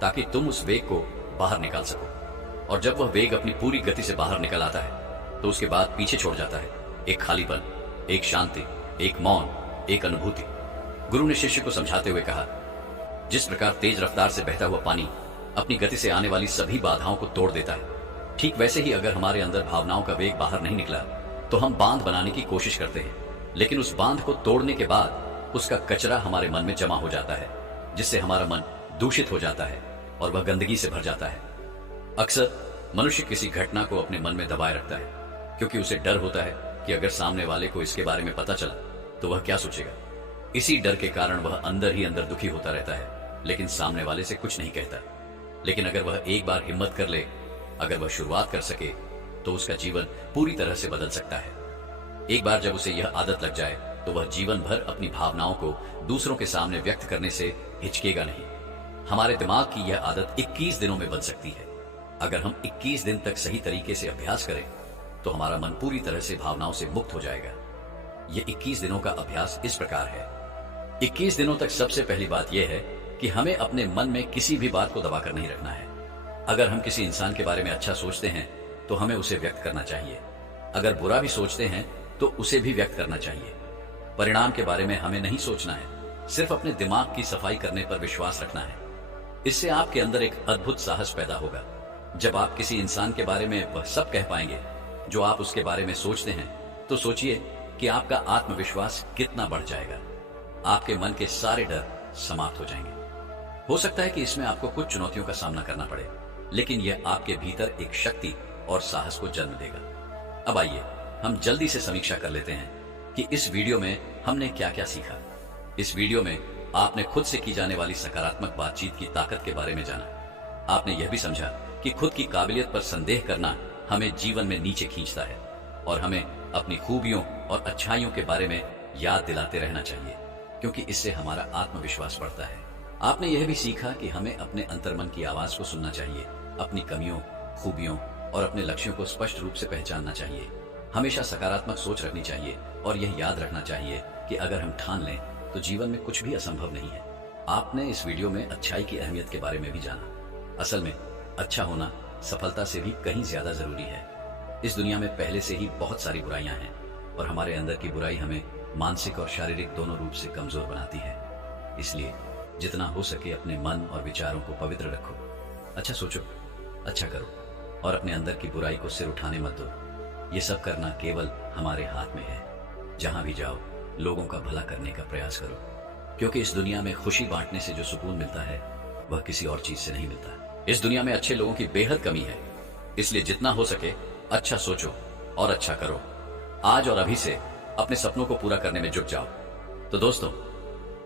ताकि तुम उस वेग को बाहर निकाल सको। और जब वह वेग अपनी पूरी गति से बाहर निकल आता है तो उसके बाद पीछे छोड़ जाता है एक खालीपन, एक शांति, एक मौन, एक अनुभूति। गुरु ने शिष्य को समझाते हुए कहा, जिस प्रकार तेज रफ्तार से बहता हुआ पानी अपनी गति से आने वाली सभी बाधाओं को तोड़ देता है, ठीक वैसे ही अगर हमारे अंदर भावनाओं का वेग बाहर नहीं निकला तो हम बांध बनाने की कोशिश करते हैं, लेकिन उस बांध को तोड़ने के बाद उसका कचरा हमारे मन में जमा हो जाता है, जिससे हमारा मन दूषित हो जाता है और वह गंदगी से भर जाता है। अक्सर मनुष्य किसी घटना को अपने मन में दबाए रखता है क्योंकि उसे डर होता है कि अगर सामने वाले को इसके बारे में पता चला तो वह क्या सोचेगा। इसी डर के कारण वह अंदर ही अंदर दुखी होता रहता है, लेकिन सामने वाले से कुछ नहीं कहता। लेकिन अगर वह एक बार हिम्मत कर ले, अगर वह शुरुआत कर सके तो उसका जीवन पूरी तरह से बदल सकता है। एक बार जब उसे यह आदत लग जाए तो वह जीवन भर अपनी भावनाओं को दूसरों के सामने व्यक्त करने से हिचकेगा नहीं। हमारे दिमाग की यह आदत 21 दिनों में बन सकती है। अगर हम 21 दिन तक सही तरीके से अभ्यास करें तो हमारा मन पूरी तरह से भावनाओं से मुक्त हो जाएगा। यह 21 दिनों का अभ्यास इस प्रकार है। 21 दिनों तक सबसे पहली बात यह है कि हमें अपने मन में किसी भी बात को दबाकर नहीं रखना है। अगर हम किसी इंसान के बारे में अच्छा सोचते हैं तो हमें उसे व्यक्त करना चाहिए। अगर बुरा भी सोचते हैं तो उसे भी व्यक्त करना चाहिए। परिणाम के बारे में हमें नहीं सोचना है, सिर्फ अपने दिमाग की सफाई करने पर विश्वास रखना है। इससे आपके अंदर एक अद्भुत साहस पैदा होगा। जब आप किसी इंसान के बारे में वह सब कह पाएंगे जो आप उसके बारे में सोचते हैं तो सोचिए कि आपका आत्मविश्वास कितना बढ़ जाएगा। आपके मन के सारे डर समाप्त हो जाएंगे। हो सकता है कि इसमें आपको कुछ चुनौतियों का सामना करना पड़े, लेकिन यह आपके भीतर एक शक्ति और साहस को जन्म देगा। अब आइए हम जल्दी से समीक्षा कर लेते हैं कि इस वीडियो में हमने क्या क्या सीखा। इस वीडियो में आपने खुद से की जाने वाली सकारात्मक बातचीत की ताकत के बारे में जाना। आपने यह भी समझा कि खुद की काबिलियत पर संदेह करना हमें जीवन में नीचे खींचता है और हमें अपनी खूबियों और अच्छाइयों के बारे में याद दिलाते रहना चाहिए, क्योंकि इससे हमारा आत्मविश्वास बढ़ता है। आपने यह भी सीखा कि हमें अपने अंतर्मन की आवाज को सुनना चाहिए, अपनी कमियों, खूबियों और अपने लक्ष्यों को स्पष्ट रूप से पहचानना चाहिए। हमेशा सकारात्मक सोच रखनी चाहिए और यह याद रखना चाहिए कि अगर हम ठान लें तो जीवन में कुछ भी असंभव नहीं है। आपने इस वीडियो में अच्छाई की अहमियत के बारे में भी जाना। असल में अच्छा होना सफलता से भी कहीं ज्यादा जरूरी है। इस दुनिया में पहले से ही बहुत सारी बुराइयां हैं और हमारे अंदर की बुराई हमें मानसिक और शारीरिक दोनों रूप से कमजोर बनाती है। इसलिए जितना हो सके अपने मन और विचारों को पवित्र रखो, अच्छा सोचो, अच्छा करो और अपने अंदर की बुराई को सिर उठाने मत दो। ये सब करना केवल हमारे हाथ में है। जहां भी जाओ लोगों का भला करने का प्रयास करो, क्योंकि इस दुनिया में खुशी बांटने से जो सुकून मिलता है वह किसी और चीज से नहीं मिलता। इस दुनिया में अच्छे लोगों की बेहद कमी है, इसलिए जितना हो सके अच्छा सोचो और अच्छा करो। आज और अभी से अपने सपनों को पूरा करने में जुट जाओ। तो दोस्तों,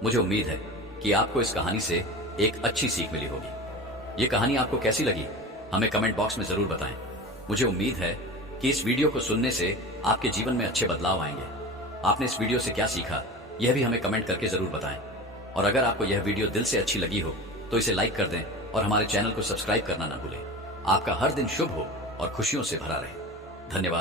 मुझे उम्मीद है कि आपको इस कहानी से एक अच्छी सीख मिली होगी। ये कहानी आपको कैसी लगी हमें कमेंट बॉक्स में जरूर बताएं। मुझे उम्मीद है कि इस वीडियो को सुनने से आपके जीवन में अच्छे बदलाव आएंगे। आपने इस वीडियो से क्या सीखा यह भी हमें कमेंट करके जरूर बताएं। और अगर आपको यह वीडियो दिल से अच्छी लगी हो तो इसे लाइक कर दें और हमारे चैनल को सब्सक्राइब करना ना भूलें। आपका हर दिन शुभ हो और खुशियों से भरा रहे। धन्यवाद।